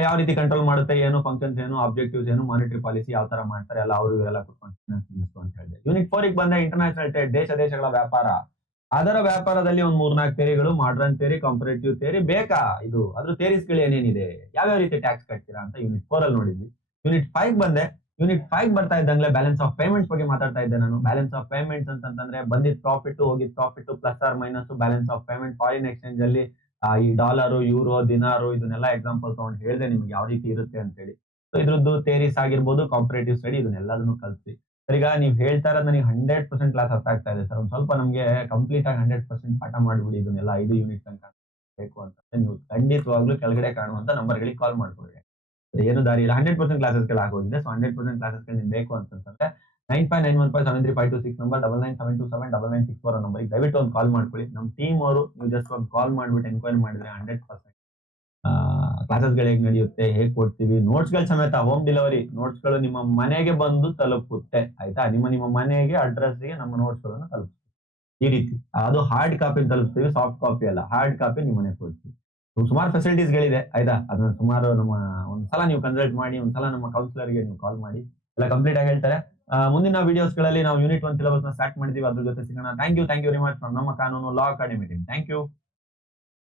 ಯಾವ ರೀತಿ ಕಂಟ್ರೋಲ್ ಮಾಡುತ್ತೆ, ಏನು ಫಂಕ್ಷನ್ಸ್ ಏನು, ಆಬ್ಜೆಕ್ಟಿವ್ಸ್ ಏನು, ಮಾನಿಟರಿ ಪಾಲಿಸಿ ಯಾವ ತರ ಮಾಡ್ತಾರೆ ಎಲ್ಲ ಅವರು ಇವರೆಲ್ಲ ಕುತ್ಕೊಂಡು ಅಂತ ಹೇಳಿದೆ. ಯೂನಿಟ್ 4 ಗೆ ಬಂದೆ, ಇಂಟರ್ನ್ಯಾಷನಲ್ ಟ್ರೇಡ್, ದೇಶಗಳ ವ್ಯಾಪಾರ, ಅದರ ವ್ಯಾಪಾರದಲ್ಲಿ ಒಂದು 3-4 ಥಿಯರಿಗಳು, ಮಾಡ್ರನ್ ಥಿಯರಿ, ಕಾಂಪರೇಟಿವ್ ಥಿಯರಿ ಬೇಕಾ, ಇದು ಅದ್ರ ಥಿಯರೀಸ್ ಗಳು ಏನೇನಿದೆ, ಯಾವ್ಯಾವ ರೀತಿ ಟ್ಯಾಕ್ಸ್ ಕಟ್ತೀರಾ ಅಂತ ಯೂನಿಟ್ 4 ಅಲ್ಲಿ ನೋಡಿದ್ವಿ. ಯೂನಿಟ್ 5 ಬಂದೆ, ಯೂನಿಟ್ 5 ಬರ್ತಾ ಇದ್ದಂಗ್ಲೆ ಬ್ಯಾಲೆನ್ಸ್ ಆಫ್ ಪೇಮೆಂಟ್ಸ್ ಬಗ್ಗೆ ಮಾತಾಡ್ತಾ ಇದ್ದೆ ನಾನು. ಬ್ಯಾಲೆನ್ಸ್ ಆಫ್ ಪೇಮೆಂಟ್ಸ್ ಅಂತಂದ್ರೆ ಬಂದಿದ್ ಪ್ರಾಫಿಟ್, ಹೋಗಿದ್ profit, plus or minus balance of payment. Foreign exchange ಅಲ್ಲಿ ಈ ಡಾಲರು, ಯೂರೋ, ದಿನಾರು ಇದನ್ನೆಲ್ಲ ಎಕ್ಸಾಂಪಲ್ ತಗೊಂಡು ಹೇಳಿದೆ ನಿಮ್ಗೆ ಯಾವ ರೀತಿ ಇರುತ್ತೆ ಅಂತ ಹೇಳಿ. ಸೊ ಇದ್ರದ್ದು ಥಿಯರೀಸ್ ಆಗಿರ್ಬೋದು, ಕಾಂಪರೇಟಿವ್ ಸ್ಟಡಿ, ಇದನ್ನೆಲ್ಲದನ್ನು ಕಲ್ತ್ವಿ. ಈಗ ನೀವ್ ಹೇಳ್ತಾ ಇರೋದು ನನಗೆ 100% ಕ್ಲಾಸ್ ಅರ್ಥ ಆಗ್ತಾ ಇದೆ ಸರ್. ಒಂದ್ ಸ್ವಲ್ಪ ನಮ್ಗೆ ಕಂಪ್ಲೀಟ್ ಆಗಿ 100% ಪಾಠ ಮಾಡ್ಬಿಡಿ, ಇದನ್ನೆಲ್ಲ 5 ಯೂನಿಟ್ ತನಕ ಬೇಕು ಅಂತ ನೀವು ಖಂಡಿತವಾಗ್ಲೂ ಕೆಳಗಡೆ ಕಾಣುವಂತ ನಂಬರ್ಗಳಿಗೆ ಕಾಲ್ ಮಾಡ್ಕೊಳ್ರಿ. ಏನು ದಾರಿ ಇಲ್ಲ, 100% ಕ್ಲಾಸಸ್ಗೆಲ್ಲ ಆಗೋಗಿದೆ. ಸೊ 100% ಕ್ಲಾಸಸ್ಗೆ ನಿಮ್ಗೆ ಬೇಕು ಅಂತಂದ್ರೆ 9591573526 ನಂಬರ್, 9972799964 ನಂಬರ್ಗೆ ದಯವಿಟ್ಟು ಒಂದು ಕಾಲ್ ಮಾಡ್ಕೊಳ್ಳಿ. ನಮ್ಮ ಟೀಮ್ ಅವರು, ನೀವು ಜಸ್ಟ್ ಒಂದು ಕಾಲ್ ಮಾಡ್ಬಿಟ್ಟು ಎನ್ಕ್ವೈರಿ ಮಾಡಿದ್ರೆ 100% ಕ್ಲಾಸಸ್ಗಳು ಹೇಗೆ ನಡೆಯುತ್ತೆ, ಹೇಗೆ ಕೊಡ್ತೀವಿ, ನೋಟ್ಸ್ಗಳು ಸಮೇತ ಹೋಮ್ ಡೆಲಿವರಿ, ನೋಟ್ಸ್ಗಳು ನಿಮ್ಮ ಮನೆಗೆ ಬಂದು ತಲುಪುತ್ತೆ ಆಯ್ತಾ. ನಿಮ್ಮ ಮನೆಗೆ ಅಡ್ರೆಸ್ಗೆ ನಮ್ಮ ನೋಟ್ಸ್ಗಳನ್ನು ತಲುಪುತ್ತೆ ಈ ರೀತಿ. ಅದು ಹಾರ್ಡ್ ಕಾಪಿ ತಲುಪ್ತೀವಿ, ಸಾಫ್ಟ್ ಕಾಪಿ ಅಲ್ಲ, ಹಾರ್ಡ್ ಕಾಪಿ ನಿಮ್ಮ ಮನೆಗೆ ಕೊಡ್ತೀವಿ. ಸುಮಾರು ಫೆಸಿಲಿಟೀಸ್ಗಳಿದೆ ಆಯ್ತಾ. ಅದನ್ನ ಸುಮಾರು ನಮ್ಮ ಒಂದ್ಸಲ ನೀವು ಕನ್ಸಲ್ಟ್ ಮಾಡಿ, ಒಂದ್ಸಲ ನಮ್ಮ ಕೌನ್ಸಿಲರ್ಗೆ ನೀವು ಕಾಲ್ ಮಾಡಿ, ಎಲ್ಲ ಕಂಪ್ಲೀಟ್ ಆಗಿ ಹೇಳ್ತಾರೆ. ಮುಂದಿನ ವಿಡಿಯೋಸ್ ಗಳಲ್ಲಿ ನಾವು ಯೂನಿಟ್ 1 ಸಿಲೆಬಸ್ ನ ಸ್ಟಾರ್ಟ್ ಮಾಡಿದೀವಿ, ಅದ್ರ ಜೊತೆ ಸಿಗೋಣ. Thank you very much from ನಮ್ಮ ಕಾನೂನು law academy team. Thank you.